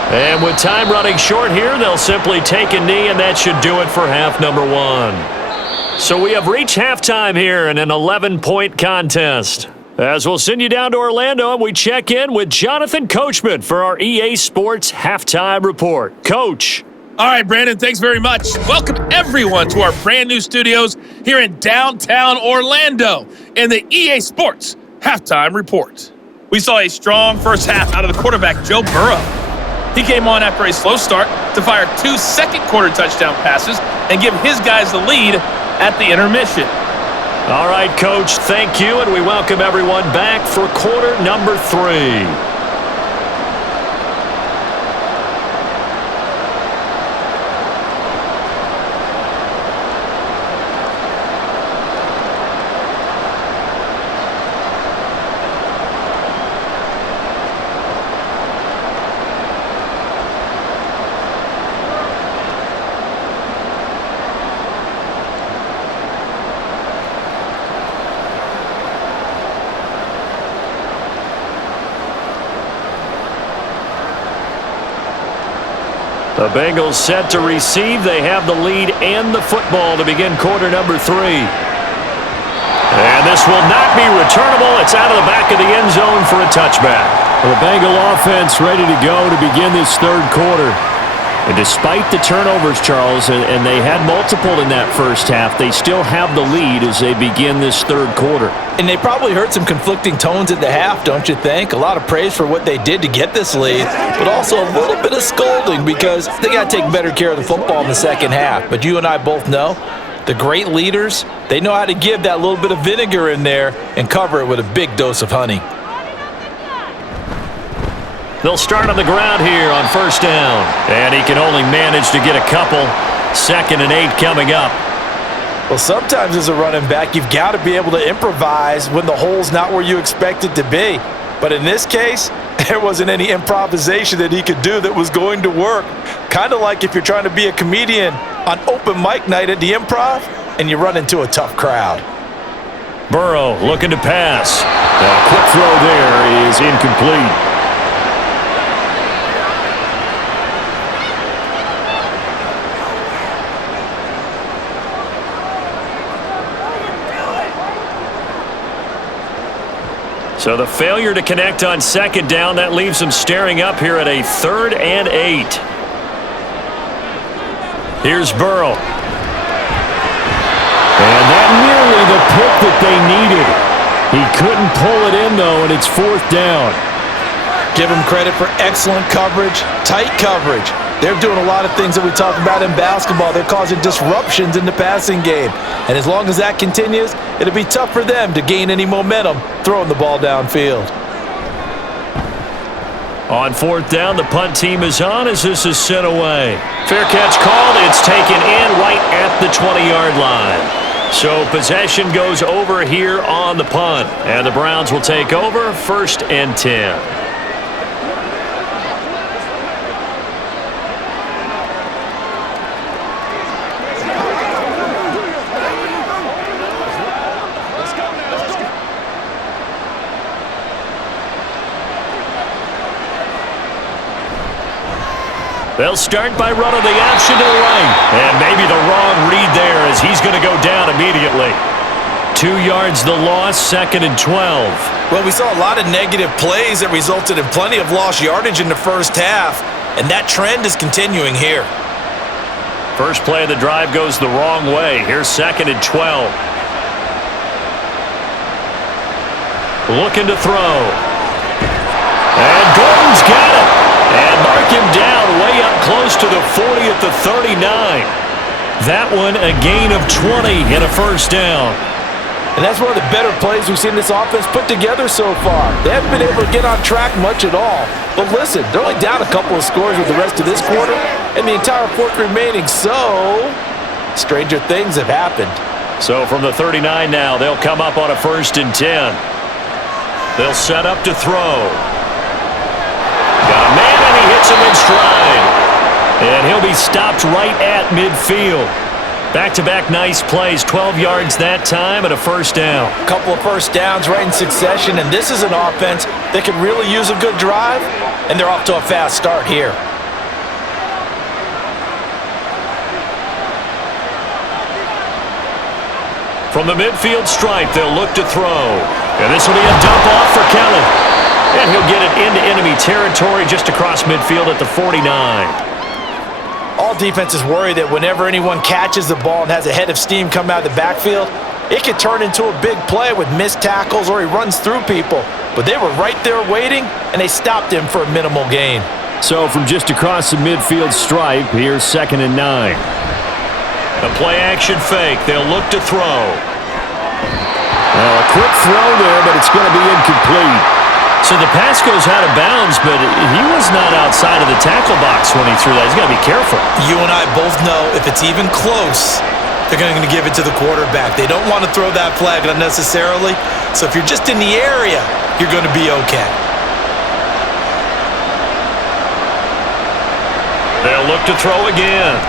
And with time running short here, they'll simply take a knee, and that should do it for half number 1. So we have reached halftime here in an 11-point contest. As we'll send you down to Orlando, and we check in with Jonathan Coachman for our EA Sports Halftime Report. Coach. All right, Brandon, thanks very much. Welcome, everyone, to our brand new studios here in downtown Orlando in the EA Sports Halftime Report. We saw a strong first half out of the quarterback, Joe Burrow. He came on after a slow start to fire 2 second-quarter touchdown passes and give his guys the lead at the intermission. All right, Coach, thank you, and we welcome everyone back for quarter number 3. The Bengals set to receive. They have the lead and the football to begin quarter number 3. And this will not be returnable. It's out of the back of the end zone for a touchback. Well, the Bengal offense ready to go to begin this third quarter. And despite the turnovers, Charles, and they had multiple in that first half, they still have the lead as they begin this third quarter. And they probably heard some conflicting tones at the half, don't you think? A lot of praise for what they did to get this lead, but also a little bit of scolding because they got to take better care of the football in the second half. But you and I both know the great leaders, they know how to give that little bit of vinegar in there and cover it with a big dose of honey. They'll start on the ground here on first down. And he can only manage to get a couple. 2nd and 8 coming up. Well, sometimes as a running back, you've got to be able to improvise when the hole's not where you expect it to be. But in this case, there wasn't any improvisation that he could do that was going to work. Kind of like if you're trying to be a comedian on open mic night at the Improv and you run into a tough crowd. Burrow looking to pass. A quick throw there is incomplete. So the failure to connect on second down, that leaves them staring up here at a 3rd and 8. Here's Burrow. And that nearly the pick that they needed. He couldn't pull it in, though, and it's 4th down. Give him credit for excellent coverage, tight coverage. They're doing a lot of things that we talk about in basketball. They're causing disruptions in the passing game. And as long as that continues, it'll be tough for them to gain any momentum throwing the ball downfield. On 4th down, the punt team is on as this is sent away. Fair catch called. It's taken in right at the 20-yard line. So possession goes over here on the punt. And the Browns will take over 1st and 10. They'll start by running the option to the right. And maybe the wrong read there as he's going to go down immediately. 2 yards the loss, 2nd and 12. Well, we saw a lot of negative plays that resulted in plenty of lost yardage in the first half, and that trend is continuing here. First play of the drive goes the wrong way. Here's 2nd and 12. Looking to throw. And Gordon's got it. And mark him down way up close to the 40 at the 39. That one a gain of 20 and a first down. And that's one of the better plays we've seen this offense put together so far. They haven't been able to get on track much at all. But listen, they're only down a couple of scores with the rest of this quarter and the entire fourth remaining. So, stranger things have happened. So from the 39 now, they'll come up on a 1st and 10. They'll set up to throw. Got a man, and he hits him in stride. And he'll be stopped right at midfield. Back-to-back nice plays, 12 yards that time and a 1st down. A couple of 1st downs right in succession, and this is an offense that could really use a good drive, and they're off to a fast start here. From the midfield stripe, they'll look to throw. And this will be a dump off for Kelly. And he'll get it into enemy territory just across midfield at the 49. All defenses worry that whenever anyone catches the ball and has a head of steam come out of the backfield, it could turn into a big play with missed tackles or he runs through people. But they were right there waiting, and they stopped him for a minimal gain. So from just across the midfield stripe, here's 2nd and 9. A play-action fake. They'll look to throw. Well, a quick throw there, but it's going to be incomplete. So the pass goes out of bounds, but he was not outside of the tackle box when he threw that. He's got to be careful. You and I both know if it's even close, they're going to give it to the quarterback. They don't want to throw that flag unnecessarily. So if you're just in the area, you're going to be okay. They'll look to throw again.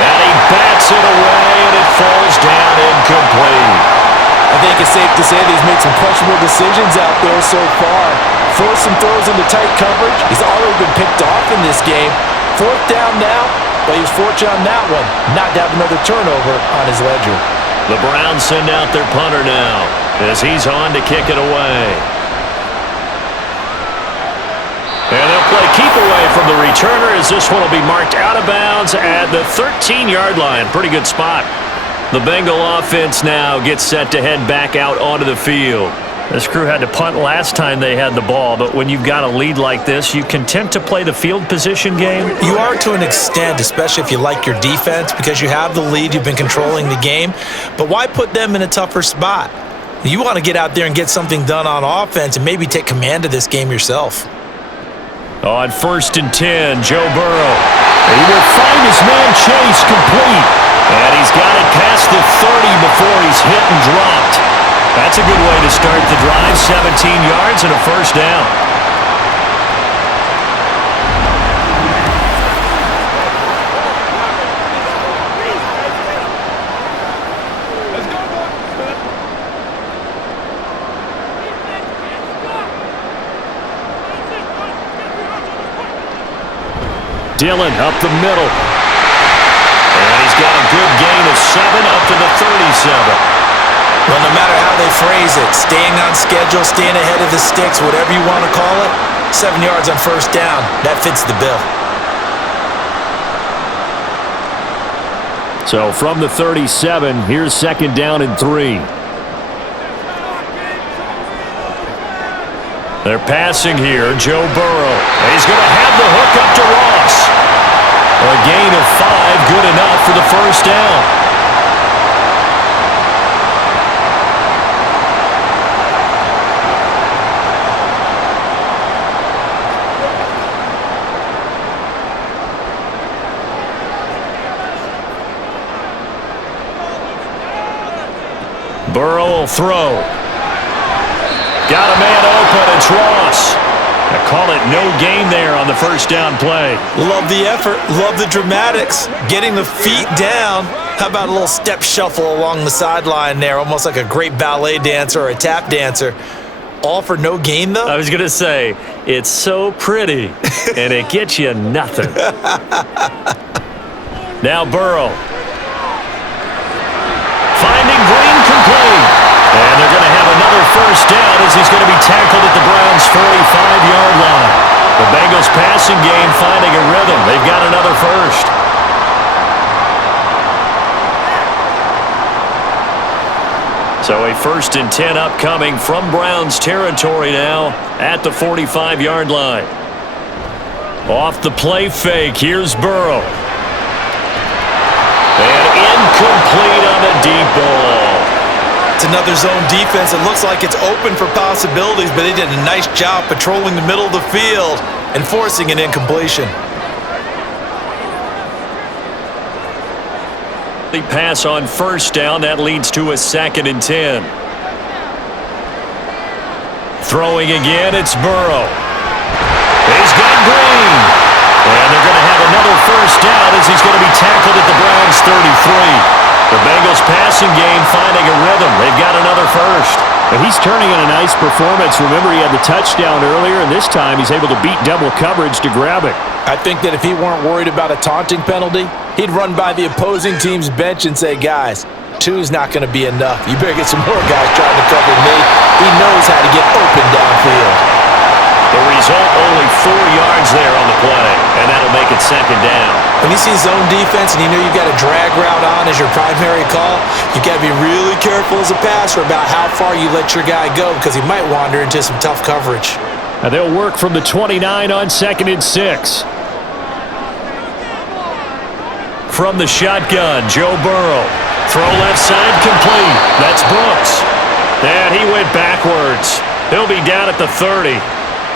And he bats it away, and it falls down incomplete. I think it's safe to say that he's made some questionable decisions out there so far. Forced some throws into tight coverage. He's already been picked off in this game. 4th down now, but he was fortunate on that one not to have another turnover on his ledger. The Browns send out their punter now as he's on to kick it away. And they'll play keep away from the returner as this one will be marked out of bounds at the 13-yard line. Pretty good spot. The Bengal offense now gets set to head back out onto the field. This crew had to punt last time they had the ball, but when you've got a lead like this, you content to play the field position game? You are to an extent, especially if you like your defense, because you have the lead, you've been controlling the game. But why put them in a tougher spot? You want to get out there and get something done on offense and maybe take command of this game yourself. On 1st and 10, Joe Burrow. He will find his man Chase complete. And he's got it past the 30 before he's hit and dropped. That's a good way to start the drive. 17 yards and a 1st down. Dillon up the middle. And he's got a good gain of 7 up to the 37. Well, no matter how they phrase it, staying on schedule, staying ahead of the sticks, whatever you want to call it, 7 yards on 1st down, that fits the bill. So from the 37, here's 2nd down and 3. They're passing here, Joe Burrow. And he's going to have the hook up to Ross. A gain of 5, good enough for the 1st down. Burrow will throw. Got a man open, it's Ross. I call it no gain there on the 1st down play. Love the effort, love the dramatics. Getting the feet down. How about a little step shuffle along the sideline there, almost like a great ballet dancer or a tap dancer. All for no gain, though? I was going to say, it's so pretty, and it gets you nothing. Now Burrow. Finding Green complete. And they're going to have another 1st down as he's going to be tackled at the Browns' 45-yard line. The Bengals passing game finding a rhythm. They've got another 1st. So a 1st and 10 upcoming from Browns territory now at the 45-yard line. Off the play fake, here's Burrow. And incomplete on the deep ball. It's another zone defense. It looks like it's open for possibilities, but they did a nice job patrolling the middle of the field and forcing an incompletion. The pass on first down. That leads to a 2nd and 10. Throwing again, it's Burrow. He's got Green. And they're going to have another first down as he's going to be tackled at the Browns' 33. The Bengals passing game finding a rhythm. They've got another first. And he's turning in a nice performance. Remember, he had the touchdown earlier, and this time he's able to beat double coverage to grab it. I think that if he weren't worried about a taunting penalty, he'd run by the opposing team's bench and say, guys, 2's not going to be enough. You better get some more guys trying to cover me. He knows how to get open downfield. The result, only 4 yards there on the play, and that'll make it 2nd down. When you see zone defense and you know you've got a drag route on as your primary call, you've got to be really careful as a passer about how far you let your guy go because he might wander into some tough coverage. Now they'll work from the 29 on 2nd and 6. From the shotgun, Joe Burrow. Throw left side complete. That's Brooks. And he went backwards. He'll be down at the 30.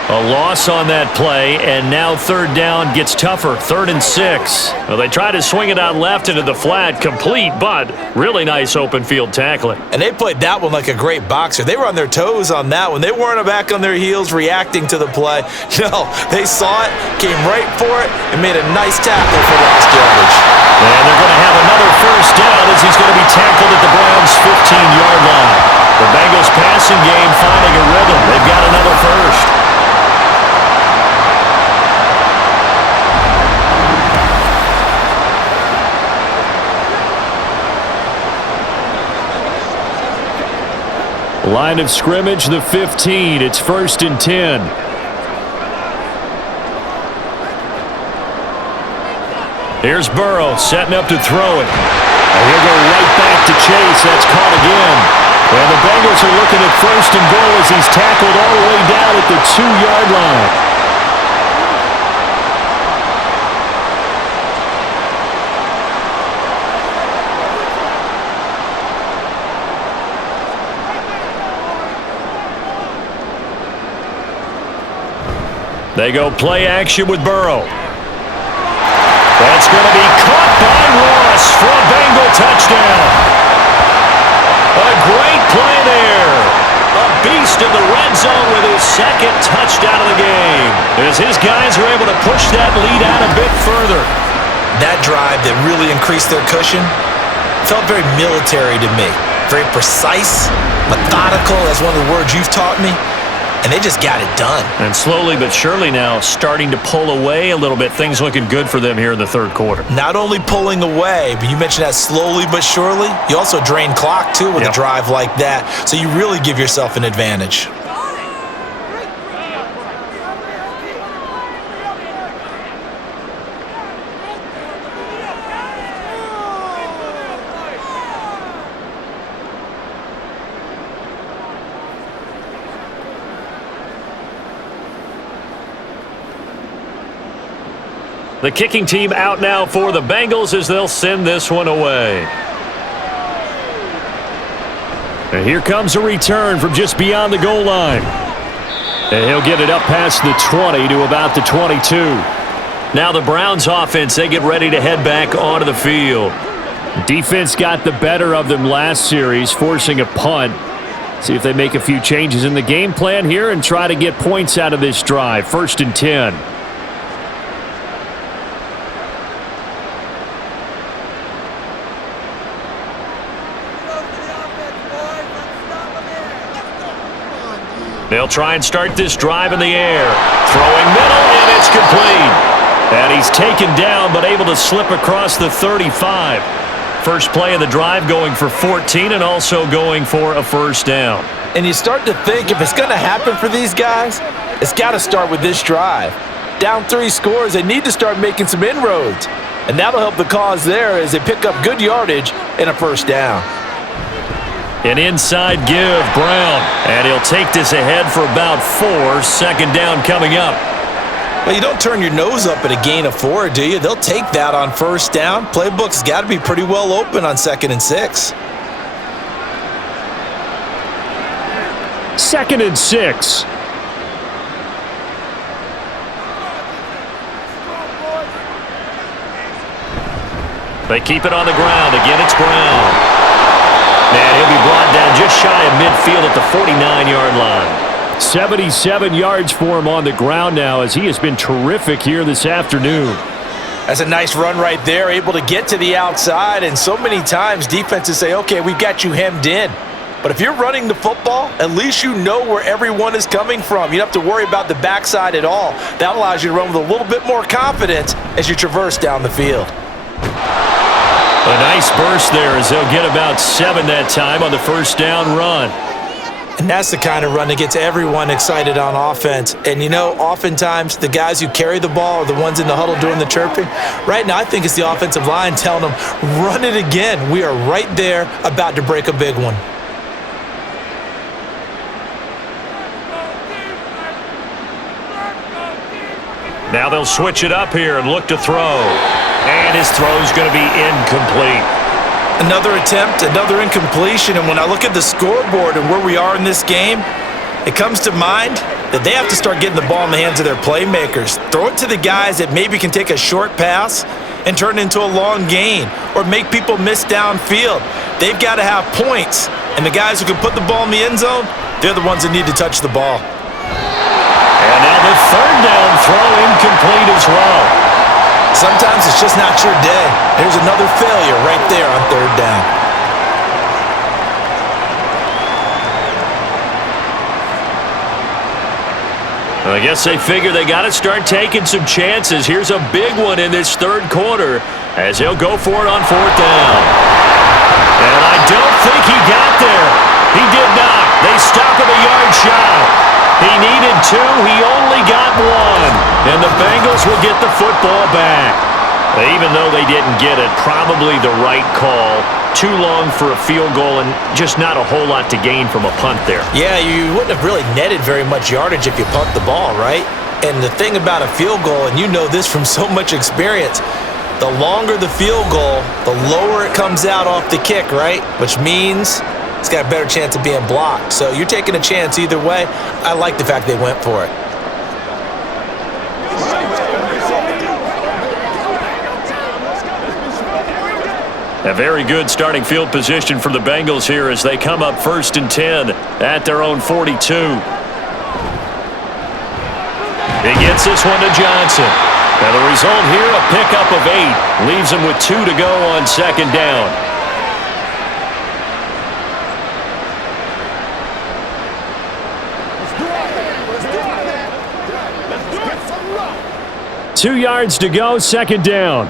A loss on that play, and now 3rd down gets tougher. 3rd and 6. Well, they try to swing it out left into the flat, complete, but really nice open field tackling. And they played that one like a great boxer. They were on their toes on that one. They weren't back on their heels reacting to the play. No, they saw it, came right for it, and made a nice tackle for lost yardage. And they're going to have another first down as he's going to be tackled at the Browns' 15-yard line. The Bengals passing game finding a rhythm. They've got another first. Line of scrimmage, the 15. It's 1st and 10. Here's Burrow setting up to throw it. And he'll go right back to Chase. That's caught again. And the Bengals are looking at 1st and goal as he's tackled all the way down at the 2-yard line. They go play action with Burrow. That's going to be caught by Ross for a Bengal touchdown. A great play there. A beast in the red zone with his 2nd touchdown of the game. As his guys are able to push that lead out a bit further. That drive that really increased their cushion felt very military to me. Very precise, methodical. That's one of the words you've taught me. And they just got it done. And slowly but surely now starting to pull away a little bit. Things looking good for them here in the 3rd quarter. Not only pulling away, but you mentioned that slowly but surely. You also drain clock, too, with a drive like that. So you really give yourself an advantage. The kicking team out now for the Bengals as they'll send this one away. And here comes a return from just beyond the goal line. And he'll get it up past the 20 to about the 22. Now the Browns offense, they get ready to head back onto the field. Defense got the better of them last series, forcing a punt. See if they make a few changes in the game plan here and try to get points out of this drive. 1st and 10. They'll try and start this drive in the air. Throwing middle, and it's complete. And he's taken down, but able to slip across the 35. First play of the drive going for 14 and also going for a first down. And you start to think if it's going to happen for these guys, it's got to start with this drive. Down 3 scores, they need to start making some inroads. And that'll help the cause there as they pick up good yardage and a first down. An inside give, Brown. And he'll take this ahead for about 4. 2nd down coming up. Well, you don't turn your nose up at a gain of 4, do you? They'll take that on first down. Playbook's got to be pretty well open on 2nd and 6. 2nd and 6. They keep it on the ground. Again, it's Brown. And he'll be brought down just shy of midfield at the 49-yard line. 77 yards for him on the ground now as he has been terrific here this afternoon. That's a nice run right there, able to get to the outside. And so many times defenses say, okay, we've got you hemmed in. But if you're running the football, at least you know where everyone is coming from. You don't have to worry about the backside at all. That allows you to run with a little bit more confidence as you traverse down the field. A nice burst there as they'll get about 7 that time on the first down run. And that's the kind of run that gets everyone excited on offense. And, you know, oftentimes the guys who carry the ball are the ones in the huddle doing the chirping. Right now, I think it's the offensive line telling them, run it again. We are right there about to break a big one. Now they'll switch it up here and look to throw. And his throw's going to be incomplete. Another attempt, another incompletion, and when I look at the scoreboard and where we are in this game, it comes to mind that they have to start getting the ball in the hands of their playmakers. Throw it to the guys that maybe can take a short pass and turn it into a long gain or make people miss downfield. They've got to have points, and the guys who can put the ball in the end zone, they're the ones that need to touch the ball. And now the third down throw incomplete as well. Sometimes it's just not your day. There's another failure right there on third down. I guess they figure they got to start taking some chances. Here's a big one in this third quarter as they'll go for it on 4th down. And I don't think he got there. He did not. They stop him a yard shy. He needed 2. He only got 1. And the Bengals will get the football back. Even though they didn't get it, probably the right call. Too long for a field goal and just not a whole lot to gain from a punt there. Yeah, you wouldn't have really netted very much yardage if you punt the ball, right? And the thing about a field goal, and you know this from so much experience, the longer the field goal, the lower it comes out off the kick, right? Which means it's got a better chance of being blocked. So you're taking a chance either way. I like the fact they went for it. A very good starting field position for the Bengals here as they come up 1st and 10 at their own 42. He gets this one to Johnson. Now the result here, a pickup of 8. Leaves him with 2 to go on 2nd down. Let's 2 yards to go, 2nd down.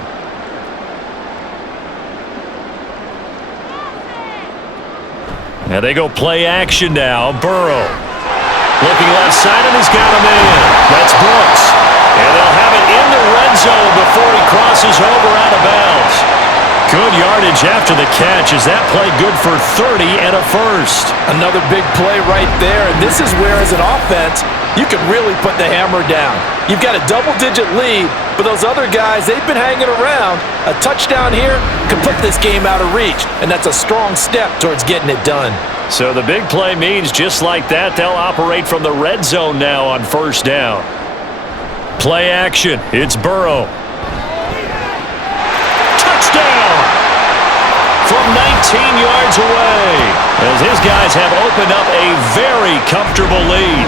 And they go play action now. Burrow. Looking left side, and he's got a man. That's Brooks. And they'll have it in the red zone before he crosses over out of bounds. Good yardage after the catch. Is that play good for 30 and a first? Another big play right there. And this is where, as an offense, you can really put the hammer down. You've got a double-digit lead, but those other guys, they've been hanging around. A touchdown here could put this game out of reach, and that's a strong step towards getting it done. So the big play means just like that, they'll operate from the red zone now on 1st down. Play action. It's Burrow. Touchdown! From 19 yards away, as his guys have opened up a very comfortable lead.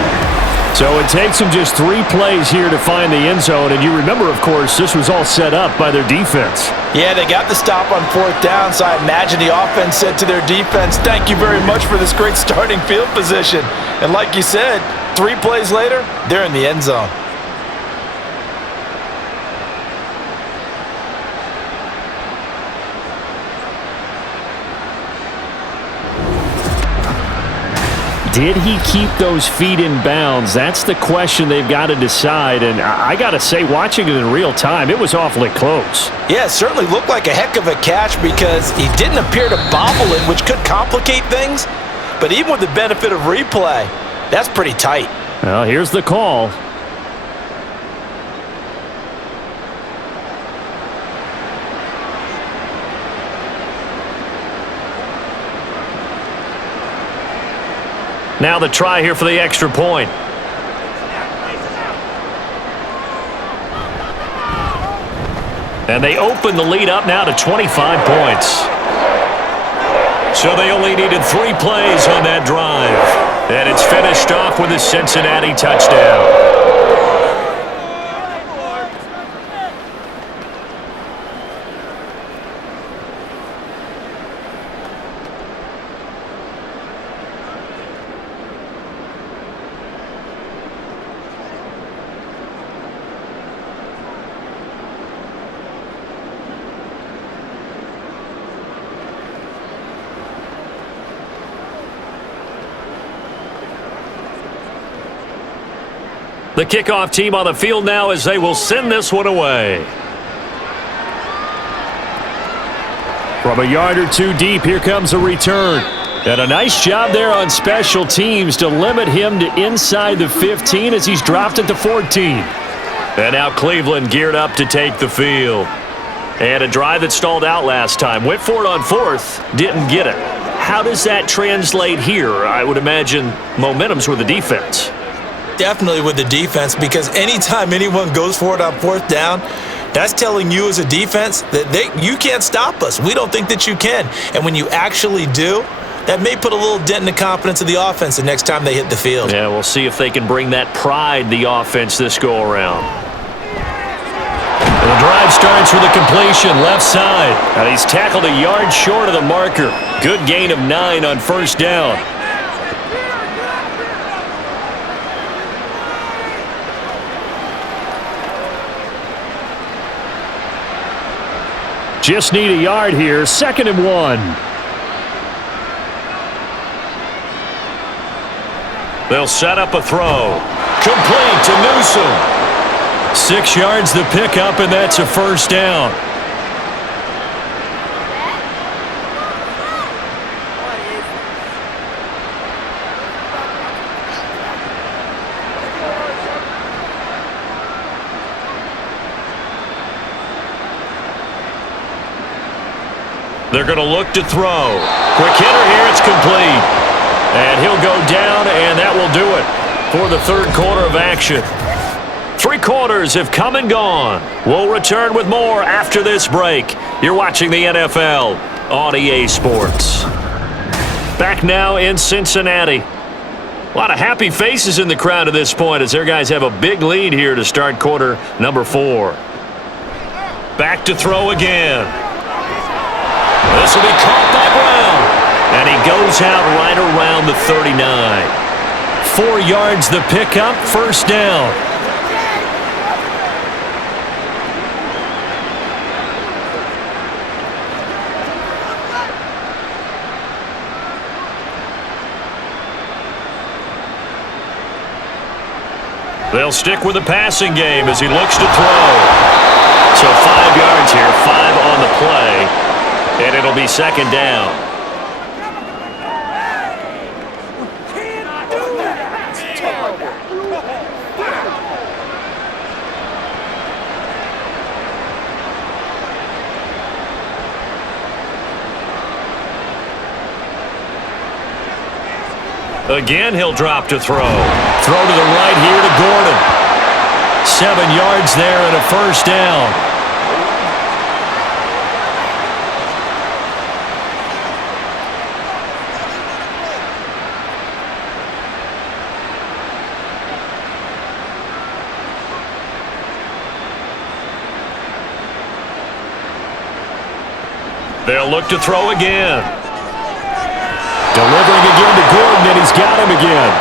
So it takes them just 3 plays here to find the end zone. And you remember, of course, this was all set up by their defense. Yeah, they got the stop on 4th down, so I imagine the offense said to their defense, thank you very much for this great starting field position. And like you said, 3 plays later, they're in the end zone. Did he keep those feet in bounds? That's the question they've got to decide. And I got to say, watching it in real time, it was awfully close. Yeah, it certainly looked like a heck of a catch because he didn't appear to bobble it, which could complicate things. But even with the benefit of replay, that's pretty tight. Well, here's the call. Now the try here for the extra point. And they open the lead up now to 25 points. So they only needed 3 plays on that drive. And it's finished off with a Cincinnati touchdown. The kickoff team on the field now as they will send this one away. From a yard or two deep, here comes a return. And a nice job there on special teams to limit him to inside the 15 as he's dropped at the 14. And now Cleveland geared up to take the field. And a drive that stalled out last time. Went for it on 4th, didn't get it. How does that translate here? I would imagine momentum's with the defense. Definitely with the defense, because anytime anyone goes for it on 4th down, that's telling you as a defense that you can't stop us. We don't think that you can. And when you actually do, that may put a little dent in the confidence of the offense the next time they hit the field. Yeah, we'll see if they can bring that pride, the offense, this go-around. The drive starts with a completion left side. And he's tackled a yard short of the marker. Good gain of 9 on 1st down. Just need a yard here. 2nd and 1. They'll set up a throw. Complete to Newsome. 6 yards the pickup, and that's a 1st down. They're going to look to throw. Quick hitter here, it's complete. And he'll go down, and that will do it for the 3rd quarter of action. 3 quarters have come and gone. We'll return with more after this break. You're watching the NFL on EA Sports. Back now in Cincinnati. A lot of happy faces in the crowd at this point as their guys have a big lead here to start quarter number 4. Back to throw again. This will be caught by Brown. And he goes out right around the 39. 4 yards the pickup, 1st down. They'll stick with the passing game as he looks to throw. So 5 yards here, 5 on the play. And it'll be 2nd down. Again, he'll drop to throw. Throw to the right here to Gordon. 7 yards there and a 1st down. They'll look to throw again. Delivering again to Gordon, and he's got him again.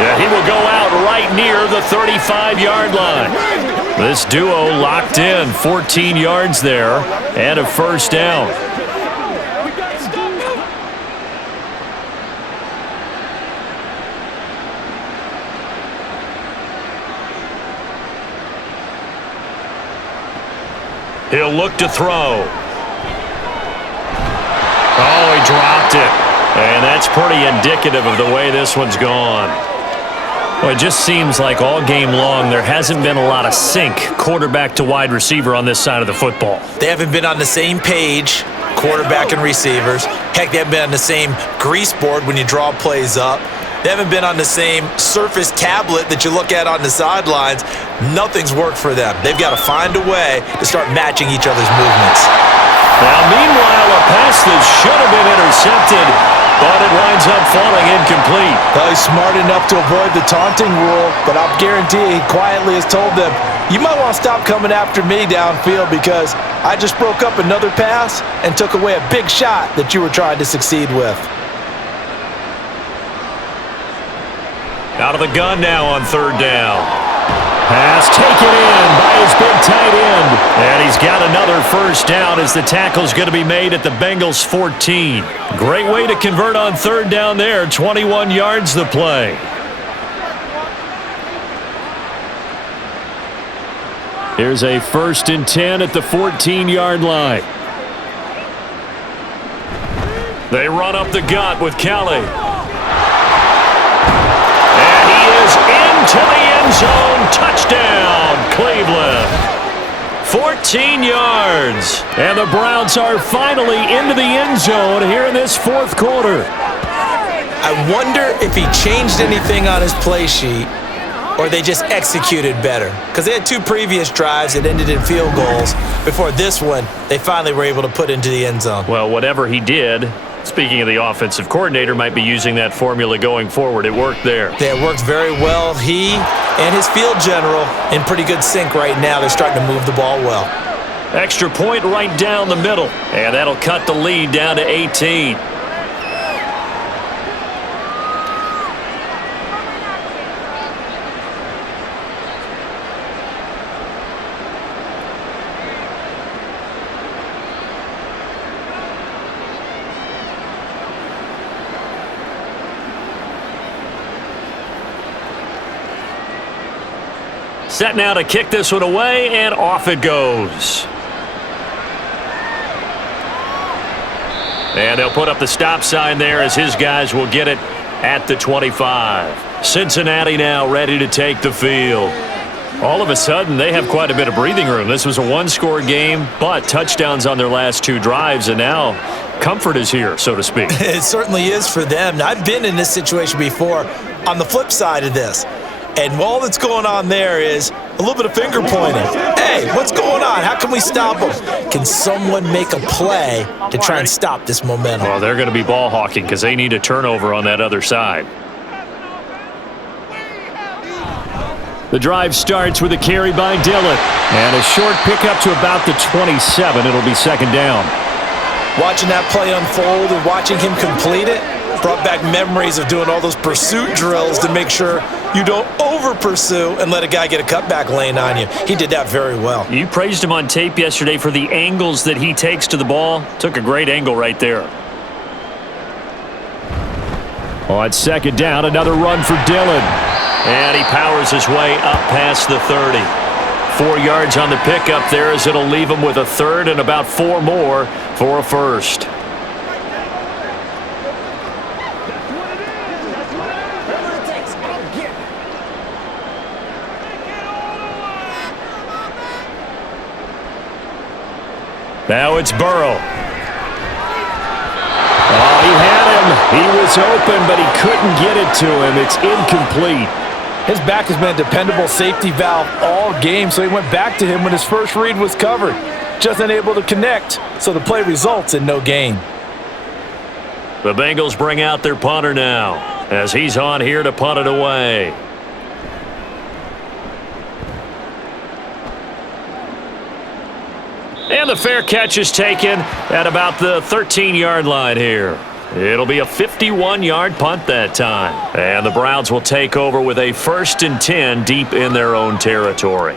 Yeah, he will go out right near the 35-yard line. This duo locked in, 14 yards there, and a 1st down. He'll look to throw. Oh, he dropped it. And that's pretty indicative of the way this one's gone. Well, it just seems like all game long there hasn't been a lot of sync quarterback to wide receiver on this side of the football. They haven't been on the same page, quarterback and receivers. Heck, they haven't been on the same grease board when you draw plays up. They haven't been on the same Surface tablet that you look at on the sidelines. Nothing's worked for them. They've got to find a way to start matching each other's movements. Now, meanwhile, a pass that should have been intercepted, but it winds up falling incomplete. Well, he's smart enough to avoid the taunting rule, but I'll guarantee he quietly has told them, you might want to stop coming after me downfield because I just broke up another pass and took away a big shot that you were trying to succeed with. Out of the gun now on third down. Pass taken in by his big tight end. And he's got another first down as the tackle's going to be made at the Bengals 14. Great way to convert on third down there. 21 yards the play. Here's a 1st and 10 at the 14-yard line. They run up the gut with Kelly. And he is into the end zone. Touchdown, Cleveland. 14 yards. And the Browns are finally into the end zone here in this fourth quarter. I wonder if he changed anything on his play sheet or they just executed better. Because they had 2 previous drives that ended in field goals. Before this one, they finally were able to put into the end zone. Well, whatever he did, speaking of the offensive coordinator, might be using that formula going forward. It worked there. Yeah, it worked very well. He and his field general in pretty good sync right now. They're starting to move the ball well. Extra point right down the middle. And that'll cut the lead down to 18. Set now to kick this one away, and off it goes. And they'll put up the stop sign there as his guys will get it at the 25. Cincinnati now ready to take the field. All of a sudden, they have quite a bit of breathing room. This was a one-score game, but touchdowns on their last 2 drives, and now comfort is here, so to speak. It certainly is for them. Now, I've been in this situation before on the flip side of this. And all that's going on there is a little bit of finger pointing. Hey, what's going on? How can we stop them? Can someone make a play to try and stop this momentum? Well, they're going to be ball hawking because they need a turnover on that other side. The drive starts with a carry by Dillon. And a short pickup to about the 27. It'll be 2nd down. Watching that play unfold and watching him complete it brought back memories of doing all those pursuit drills to make sure you don't over-pursue and let a guy get a cutback lane on you. He did that very well. You praised him on tape yesterday for the angles that he takes to the ball. Took a great angle right there. On 2nd down, another run for Dillon. And he powers his way up past the 30. 4 yards on the pickup there as it'll leave him with a 3rd and about 4 more for a 1st. Now it's Burrow. Oh, he had him. He was open, but he couldn't get it to him. It's incomplete. His back has been a dependable safety valve all game, so he went back to him when his first read was covered. Just unable to connect, so the play results in no gain. The Bengals bring out their punter now as he's on here to punt it away. And the fair catch is taken at about the 13-yard line here. It'll be a 51-yard punt that time. And the Browns will take over with a 1st and 10 deep in their own territory.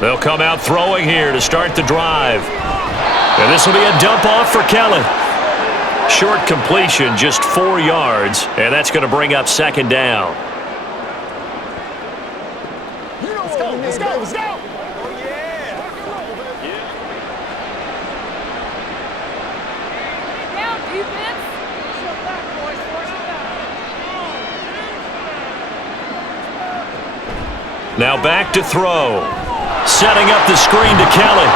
They'll come out throwing here to start the drive. And this will be a dump off for Kelly. Short completion, just 4 yards, and that's going to bring up 2nd down. Let's go, let's go, let's go. Oh, yeah. Now back to throw. Setting up the screen to Kelly.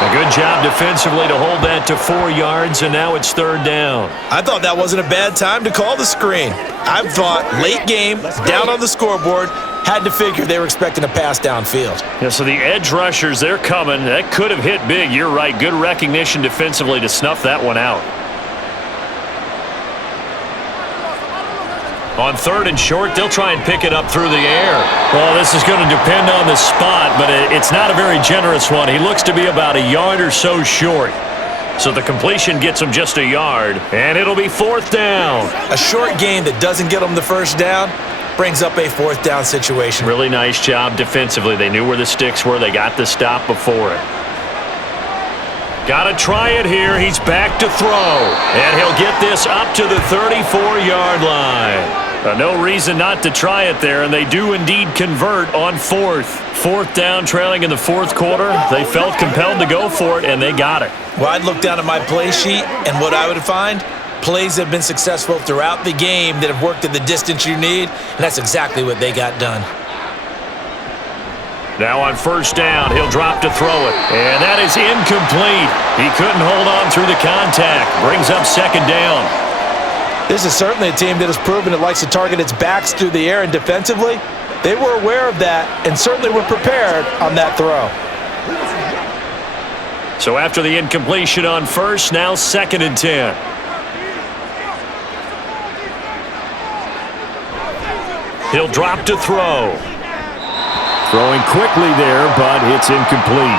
A good job defensively to hold that to 4 yards, and now it's 3rd down. I thought that wasn't a bad time to call the screen. I thought late game, down on the scoreboard, had to figure they were expecting a pass downfield. Yeah, so the edge rushers, they're coming. That could have hit big. You're right. Good recognition defensively to snuff that one out. On 3rd and short, they'll try and pick it up through the air. Well, this is going to depend on the spot, but it's not a very generous one. He looks to be about a yard or so short. So the completion gets him just a yard, and it'll be 4th down. A short gain that doesn't get them the first down brings up a 4th down situation. Really nice job defensively. They knew where the sticks were. They got the stop before it. Got to try it here. He's back to throw, and he'll get this up to the 34-yard line. No reason not to try it there, and they do indeed convert on 4th. 4th down, trailing in the 4th quarter. They felt compelled to go for it, and they got it. Well, I'd look down at my play sheet, and what I would find, plays that have been successful throughout the game that have worked at the distance you need, and that's exactly what they got done. Now on 1st down, he'll drop to throw it, and that is incomplete. He couldn't hold on through the contact. Brings up 2nd down. This is certainly a team that has proven it likes to target its backs through the air, and defensively, they were aware of that and certainly were prepared on that throw. So after the incompletion on 1st, now 2nd and 10. He'll drop to throw. Throwing quickly there, but it's incomplete.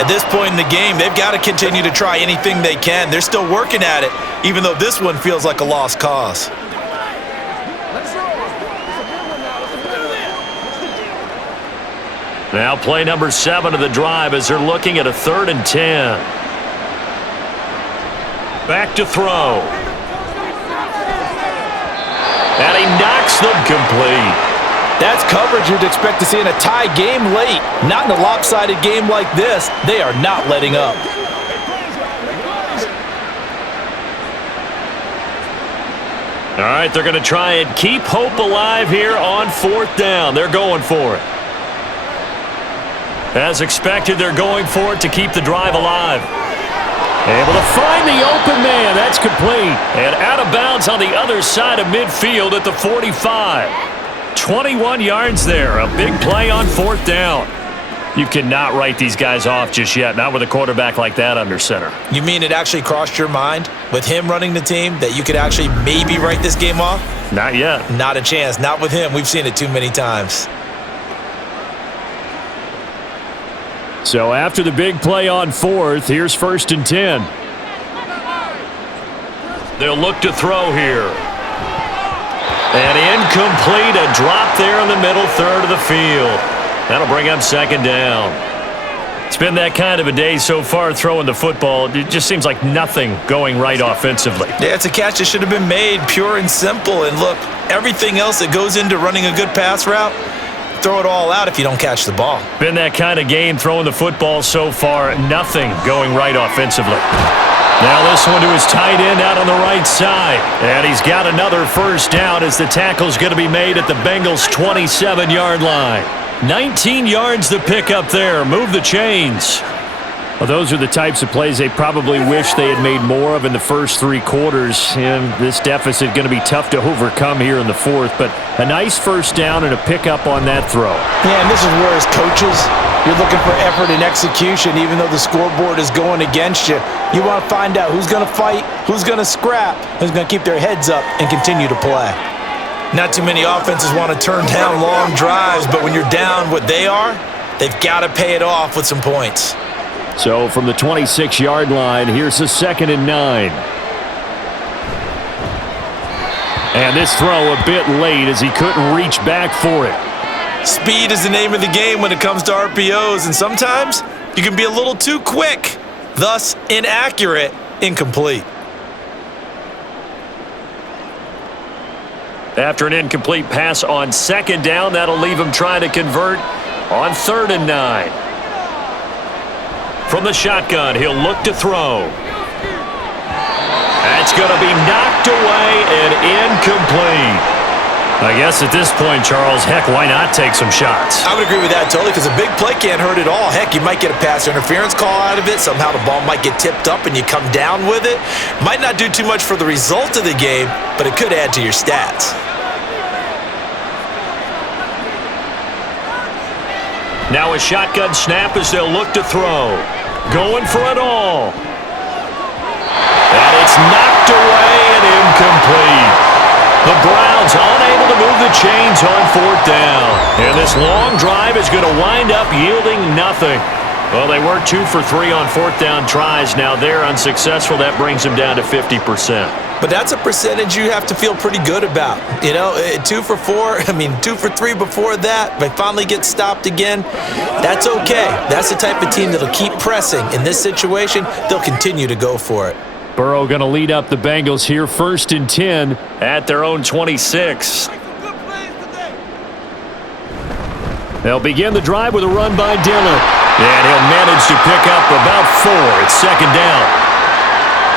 At this point in the game, they've got to continue to try anything they can. They're still working at it, even though this one feels like a lost cause. Now play number 7 of the drive as they're looking at a 3rd and 10. Back to throw. And he knocks them complete. That's coverage you'd expect to see in a tie game late. Not in a lopsided game like this. They are not letting up. All right, they're going to try and keep hope alive here on 4th down. They're going for it. As expected, they're going for it to keep the drive alive. Able to find the open man. That's complete. And out of bounds on the other side of midfield at the 45. 21 yards there. A big play on 4th down. You cannot write these guys off just yet, not with a quarterback like that under center. You mean it actually crossed your mind with him running the team that you could actually maybe write this game off? Not yet. Not a chance. Not with him. We've seen it too many times. So after the big play on 4th, here's 1st and 10. They'll look to throw here. And incomplete, a drop there in the middle 3rd of the field. That'll bring up 2nd down. It's been that kind of a day so far throwing the football. It just seems like nothing going right offensively. Yeah, it's a catch that should have been made, pure and simple. And look, everything else that goes into running a good pass route, throw it all out if you don't catch the ball. Been that kind of game throwing the football so far. Nothing going right offensively. Now this one to his tight end out on the right side. And he's got another 1st down as the tackle's going to be made at the Bengals' 27-yard line. 19 yards to pick up there. Move the chains. Well, those are the types of plays they probably wish they had made more of in the first 3 quarters. And this deficit going to be tough to overcome here in the 4th. But a nice 1st down and a pickup on that throw. Yeah, and this is where as coaches, you're looking for effort and execution even though the scoreboard is going against you. You want to find out who's going to fight, who's going to scrap, who's going to keep their heads up and continue to play. Not too many offenses want to turn down long drives, but when you're down what they are, they've got to pay it off with some points. So from the 26-yard line, here's a 2nd and 9. And this throw a bit late as he couldn't reach back for it. Speed is the name of the game when it comes to RPOs, and sometimes you can be a little too quick, thus inaccurate, incomplete. After an incomplete pass on 2nd down, that'll leave him trying to convert on 3rd and 9. From the shotgun, he'll look to throw. That's going to be knocked away and incomplete. I guess at this point, Charles, heck, why not take some shots? I would agree with that totally because a big play can't hurt at all. Heck, you might get a pass interference call out of it. Somehow the ball might get tipped up and you come down with it. Might not do too much for the result of the game, but it could add to your stats. Now a shotgun snap as they'll look to throw. Going for it all. And it's knocked away and incomplete. The Browns unable to move the chains on fourth down. And this long drive is going to wind up yielding nothing. Well, they were 2 for 3 on fourth down tries. Now they're unsuccessful. That brings them down to 50%. But that's a percentage you have to feel pretty good about. 2 for 4, 2 for 3 before that. They finally get stopped again. That's okay. That's the type of team that'll keep pressing. In this situation, they'll continue to go for it. Burrow going to lead up the Bengals here, 1st and 10 at their own 26. They'll begin the drive with a run by Dillon. And he'll manage to pick up about 4. It's 2nd down.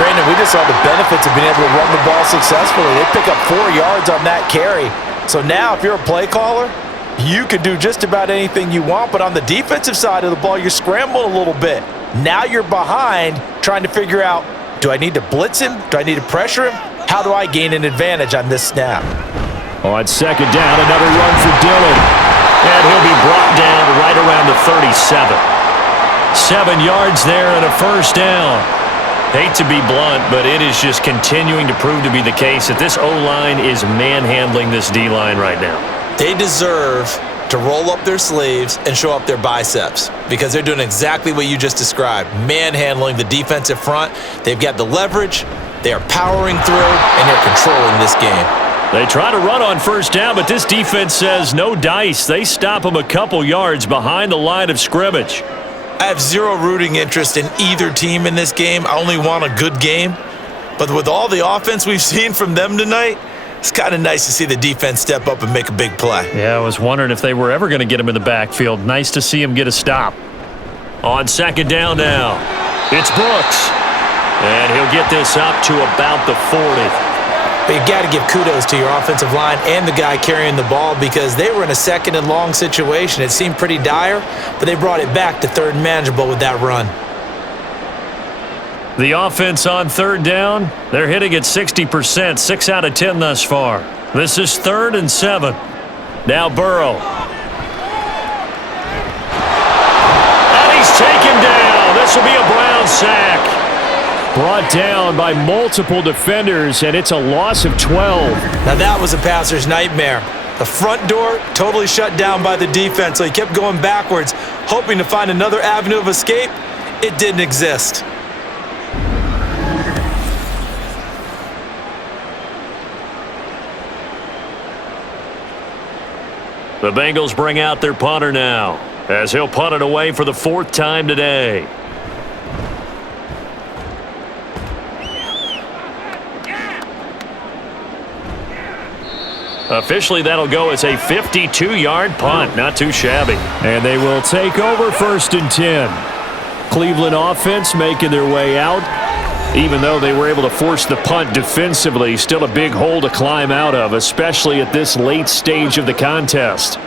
Brandon, we just saw the benefits of being able to run the ball successfully. They pick up 4 yards on that carry. So now if you're a play caller, you can do just about anything you want. But on the defensive side of the ball, you're scrambling a little bit. Now you're behind trying to figure out, do I need to blitz him? Do I need to pressure him? How do I gain an advantage on this snap? On 2nd down, another run for Dillon. And he'll be brought down right around the 37. 7 yards there and a 1st down. Hate to be blunt, but it is just continuing to prove to be the case that this O-line is manhandling this D-line right now. They deserve to roll up their sleeves and show up their biceps because they're doing exactly what you just described, manhandling the defensive front. They've got the leverage, they are powering through, and they're controlling this game. They try to run on 1st down, but this defense says no dice. They stop them a couple yards behind the line of scrimmage. I have zero rooting interest in either team in this game. I only want a good game. But with all the offense we've seen from them tonight, it's kind of nice to see the defense step up and make a big play. Yeah, I was wondering if they were ever going to get him in the backfield. Nice to see him get a stop. On 2nd down now, it's Brooks. And he'll get this up to about the 40. But you got to give kudos to your offensive line and the guy carrying the ball because they were in a 2nd and long situation. It seemed pretty dire, but they brought it back to 3rd and manageable with that run. The offense on 3rd down, they're hitting at 60%, 6 out of 10 thus far. This is 3rd and 7. Now Burrow. And he's taken down. This will be a Brown sack. Brought down by multiple defenders, and it's a loss of 12. Now that was a passer's nightmare. The front door totally shut down by the defense, so he kept going backwards, hoping to find another avenue of escape. It didn't exist. The Bengals bring out their punter now, as he'll punt it away for the 4th time today. Officially, that'll go as a 52-yard punt. Not too shabby. And they will take over 1st and 10. Cleveland offense making their way out. Even though they were able to force the punt defensively, still a big hole to climb out of, especially at this late stage of the contest.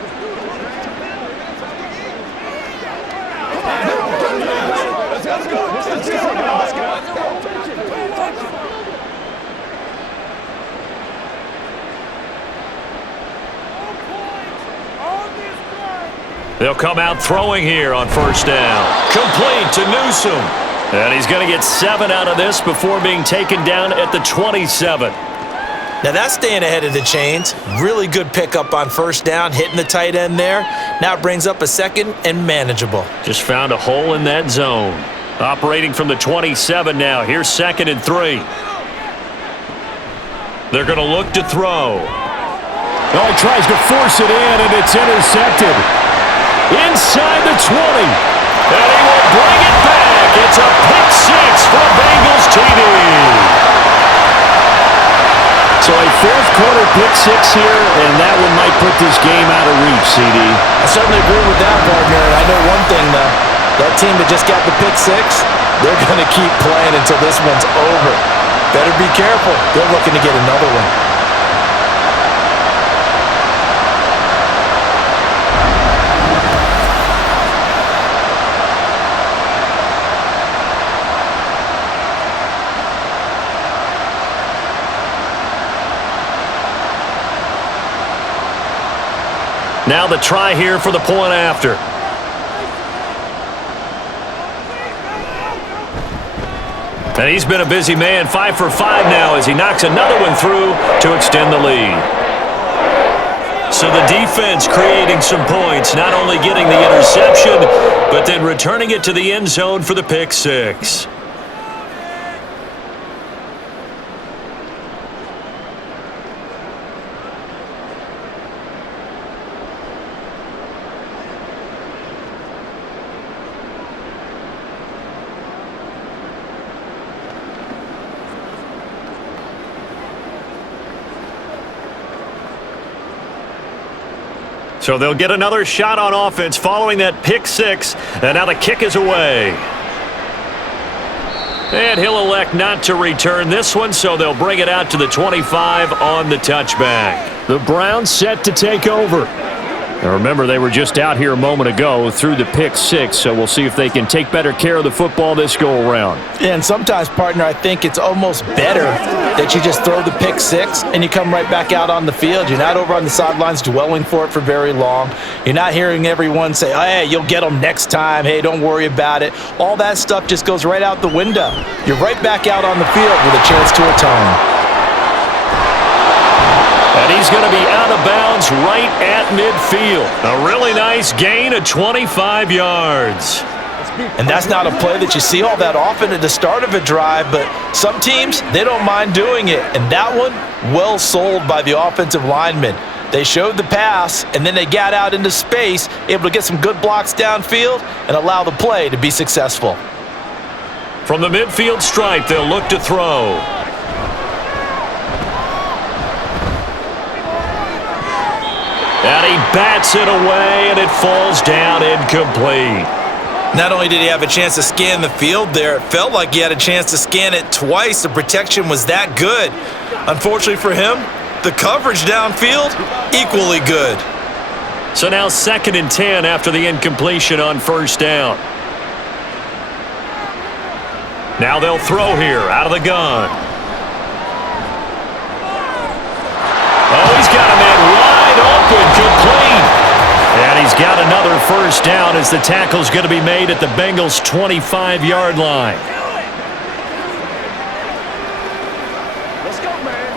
They'll come out throwing here on 1st down. Complete to Newsom. And he's going to get 7 out of this before being taken down at the 27. Now that's staying ahead of the chains. Really good pickup on 1st down, hitting the tight end there. Now it brings up a 2nd and manageable. Just found a hole in that zone. Operating from the 27 now. Here's 2nd and 3. They're going to look to throw. Oh, tries to force it in, and it's intercepted. Inside the 20. And he will bring it back. It's a pick 6 for Bengals TD. So a 4th quarter pick 6 here, and that one might put this game out of reach, CD. I certainly agree with that, partner. I know one thing, though. That team that just got the pick 6, they're going to keep playing until this one's over. Better be careful. They're looking to get another one. Now the try here for the point after. And he's been a busy man, 5 for 5 now as he knocks another one through to extend the lead. So the defense creating some points, not only getting the interception, but then returning it to the end zone for the pick six. So they'll get another shot on offense following that pick six, and now the kick is away. And he'll elect not to return this one, so they'll bring it out to the 25 on the touchback. The Browns set to take over. Now remember, they were just out here a moment ago through the pick six, so we'll see if they can take better care of the football this go-around. Yeah, and sometimes, partner, I think it's almost better that you just throw the pick six and you come right back out on the field. You're not over on the sidelines dwelling for it for very long. You're not hearing everyone say, oh, hey, you'll get them next time. Hey, don't worry about it. All that stuff just goes right out the window. You're right back out on the field with a chance to atone. And he's going to be out of bounds right at midfield. A really nice gain of 25 yards. And that's not a play that you see all that often at the start of a drive, but some teams, they don't mind doing it. And that one, well sold by the offensive lineman. They showed the pass, and then they got out into space, able to get some good blocks downfield and allow the play to be successful. From the midfield stripe, they'll look to throw. And he bats it away, and it falls down incomplete. Not only did he have a chance to scan the field there, it felt like he had a chance to scan it twice. The protection was that good. Unfortunately for him, the coverage downfield, equally good. So now 2nd and 10 after the incompletion on first down. Now they'll throw here out of the gun. Oh, he's got a man wide open, complete. And he's got another first down as the tackle's going to be made at the Bengals' 25-yard line. Let's go, man.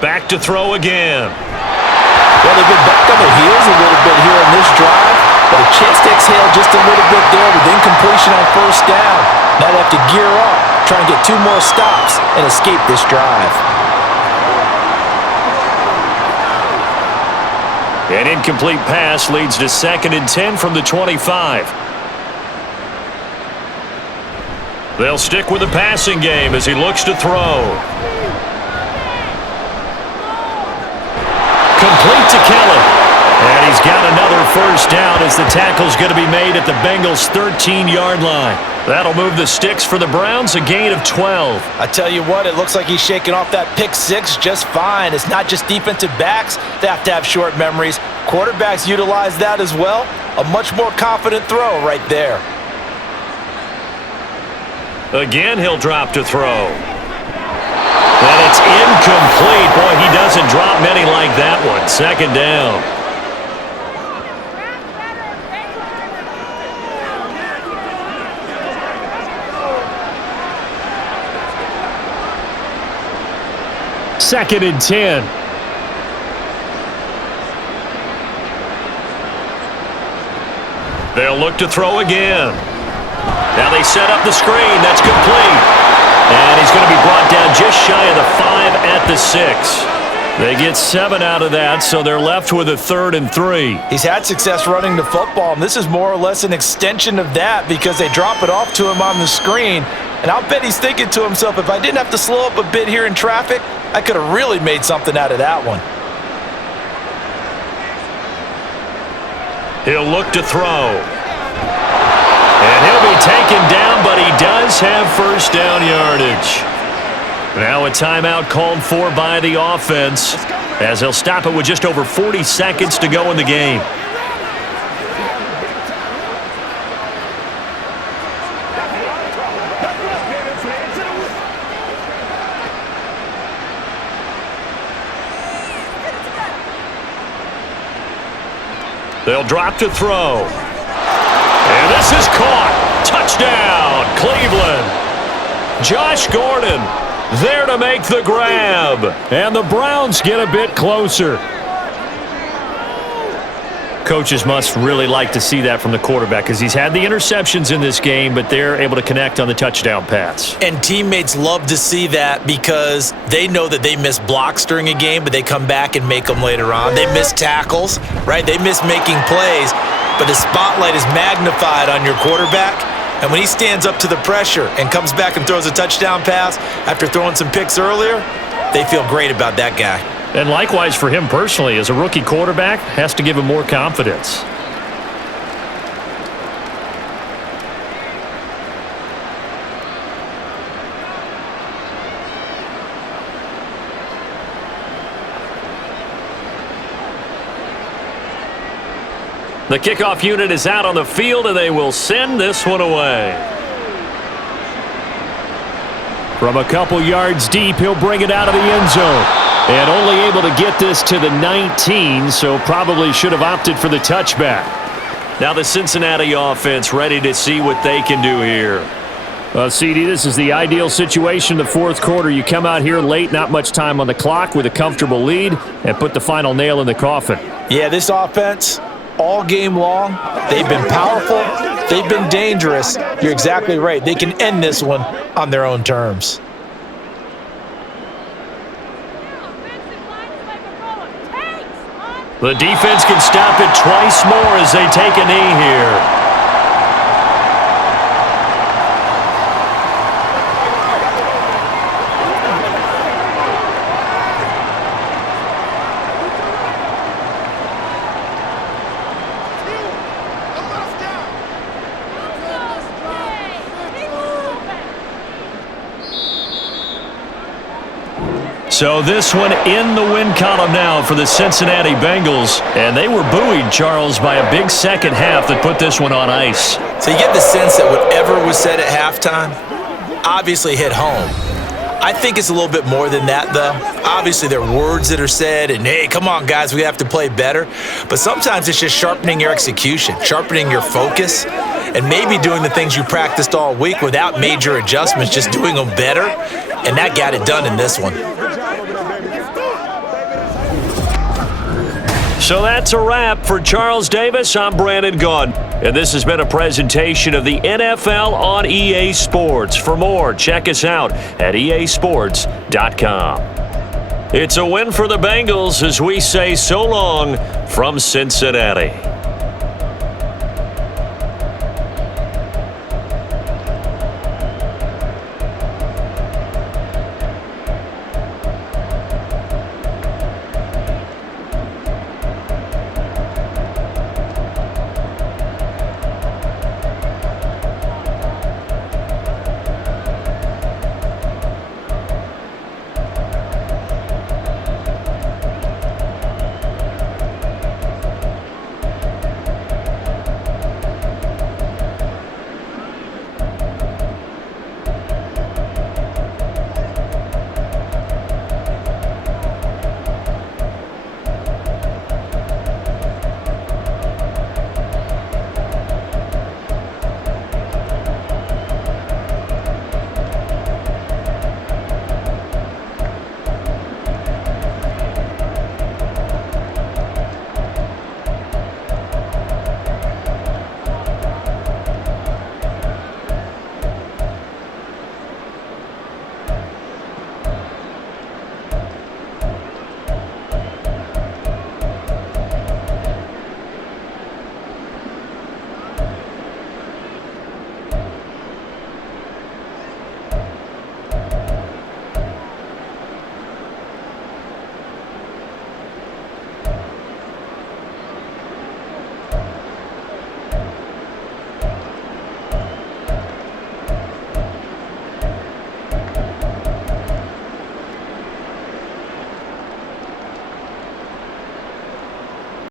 Back to throw again. Well, they've been back on their heels a little bit here in this drive, but a chance to exhale just a little bit there with incompletion on first down. Now they have to gear up, try and get 2 more stops and escape this drive. An incomplete pass leads to 2nd and 10 from the 25. They'll stick with the passing game as he looks to throw. Complete to Kelly. And he's got another first down as the tackle's going to be made at the Bengals' 13-yard line. That'll move the sticks for the Browns, a gain of 12. I tell you what, it looks like he's shaking off that pick six just fine. It's not just defensive backs that have to have short memories. Quarterbacks utilize that as well. A much more confident throw right there. Again, he'll drop to throw. And it's incomplete. Boy, he doesn't drop many like that one. 2nd down. Second and 10. They'll look to throw again. Now they set up the screen. That's complete. And he's going to be brought down just shy of the 5 at the 6. They get 7 out of that, so they're left with a 3rd and 3. He's had success running the football, and this is more or less an extension of that because they drop it off to him on the screen. And I'll bet he's thinking to himself, if I didn't have to slow up a bit here in traffic, I could have really made something out of that one. He'll look to throw. And he'll be taken down, but he does have first down yardage. Now a timeout called for by the offense as they'll stop it with just over 40 seconds to go in the game. They'll drop to throw. And this is caught. Touchdown, Cleveland. Josh Gordon there to make the grab. And the Browns get a bit closer. Coaches must really like to see that from the quarterback because he's had the interceptions in this game, but they're able to connect on the touchdown pass. And teammates love to see that because they know that they miss blocks during a game, but they come back and make them later on. They miss tackles, right? They miss making plays, but the spotlight is magnified on your quarterback. And when he stands up to the pressure and comes back and throws a touchdown pass after throwing some picks earlier, they feel great about that guy. And likewise for him personally, as a rookie quarterback, has to give him more confidence. The kickoff unit is out on the field, and they will send this one away. From a couple yards deep, he'll bring it out of the end zone. And only able to get this to the 19, so probably should have opted for the touchback. Now the Cincinnati offense ready to see what they can do here. CD, this is the ideal situation in the fourth quarter. You come out here late, not much time on the clock with a comfortable lead, and put the final nail in the coffin. Yeah, this offense, all game long, they've been powerful, they've been dangerous. You're exactly right. They can end this one on their own terms. The defense can stop it twice more as they take a knee here. So this one in the win column now for the Cincinnati Bengals. And they were buoyed, Charles, by a big second half that put this one on ice. So you get the sense that whatever was said at halftime obviously hit home. I think it's a little bit more than that, though. Obviously, there are words that are said, and, hey, come on, guys, we have to play better. But sometimes it's just sharpening your execution, sharpening your focus, and maybe doing the things you practiced all week without major adjustments, just doing them better. And that got it done in this one. So that's a wrap for Charles Davis. I'm Brandon Gaudin, and this has been a presentation of the NFL on EA Sports. For more, check us out at easports.com. It's a win for the Bengals as we say so long from Cincinnati.